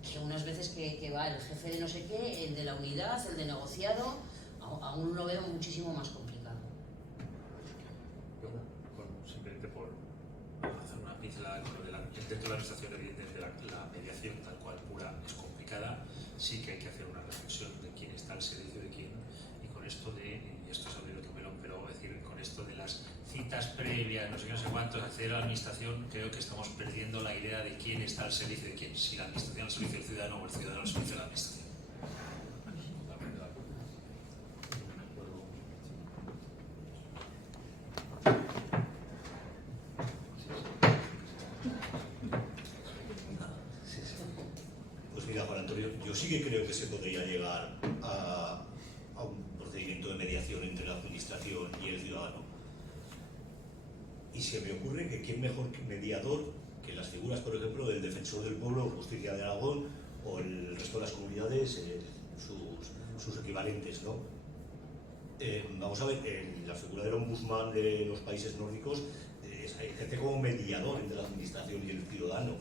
que unas veces que va el jefe de no sé qué, el de la unidad, el de negociado, aún lo veo muchísimo más complicado. Bueno, simplemente por hacer una pincelada dentro de la administración, evidentemente la mediación tal cual pura es complicada. Sí que hay que hacer una reflexión de quién está al servicio de quién, y con esto y esto es abrir otro melón, pero es decir, con esto de las citas previas, no sé qué, no sé cuántos, acceder a la administración, creo que estamos perdiendo la idea de quién está al servicio de quién, si la administración al servicio del ciudadano o el ciudadano al servicio de la administración. Pues mira, Juan Antonio, yo sí que creo que se podría llegar a un procedimiento de mediación entre la administración y el ciudadano. Y se me ocurre que quién mejor que mediador que las figuras, por ejemplo, del Defensor del Pueblo, Justicia de Aragón, o el resto de las comunidades, sus equivalentes, ¿no? Vamos a ver, en la figura del ombudsman de los países nórdicos ejerce como mediador entre la administración y el ciudadano.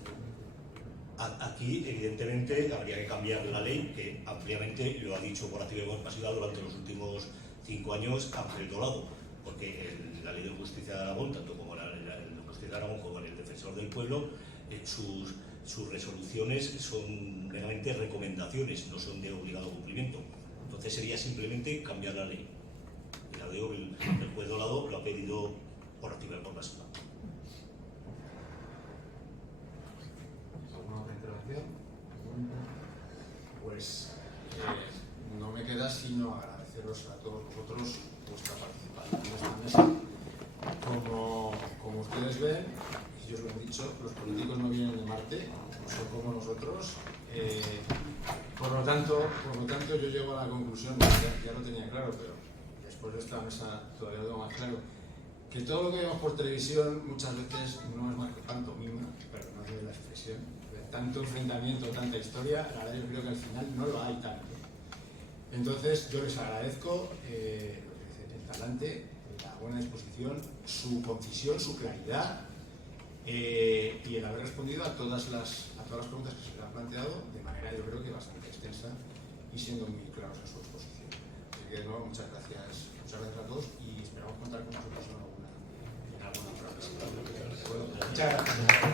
Aquí, evidentemente, habría que cambiar la ley, que ampliamente lo ha dicho por activa y por pasiva durante los últimos 5 años a cierto lado, porque la Ley de Justicia de Aragón, tanto como la Ley de Justicia de Aragón como el Defensor del Pueblo, sus resoluciones son meramente recomendaciones, no son de obligado cumplimiento. Entonces sería simplemente cambiar la ley. Y la veo que el juez Dolado lo ha pedido por activa y por pasiva. ¿Alguna otra intervención? Pues no me queda sino agradeceros a todos vosotros vuestra participación en esta mesa. Como ustedes ven, y yo os lo he dicho, los políticos no vienen de Marte, son como nosotros. Por lo tanto, yo llego a la conclusión, ya lo tenía claro, pero después de esta mesa todavía lo tengo más claro, que todo lo que vemos por televisión muchas veces no es más que pantomima, perdonad la expresión, de tanto enfrentamiento, tanta historia, la verdad yo creo que al final no lo hay tanto. Entonces yo les agradezco el talante, la buena disposición, su concisión, su claridad y el haber respondido a todas las preguntas que se les han planteado de manera yo creo que bastante extensa y siendo muy claros en su exposición. Así que de nuevo muchas gracias a todos y esperamos contar con vosotros en alguna otra ocasión. Muchas gracias.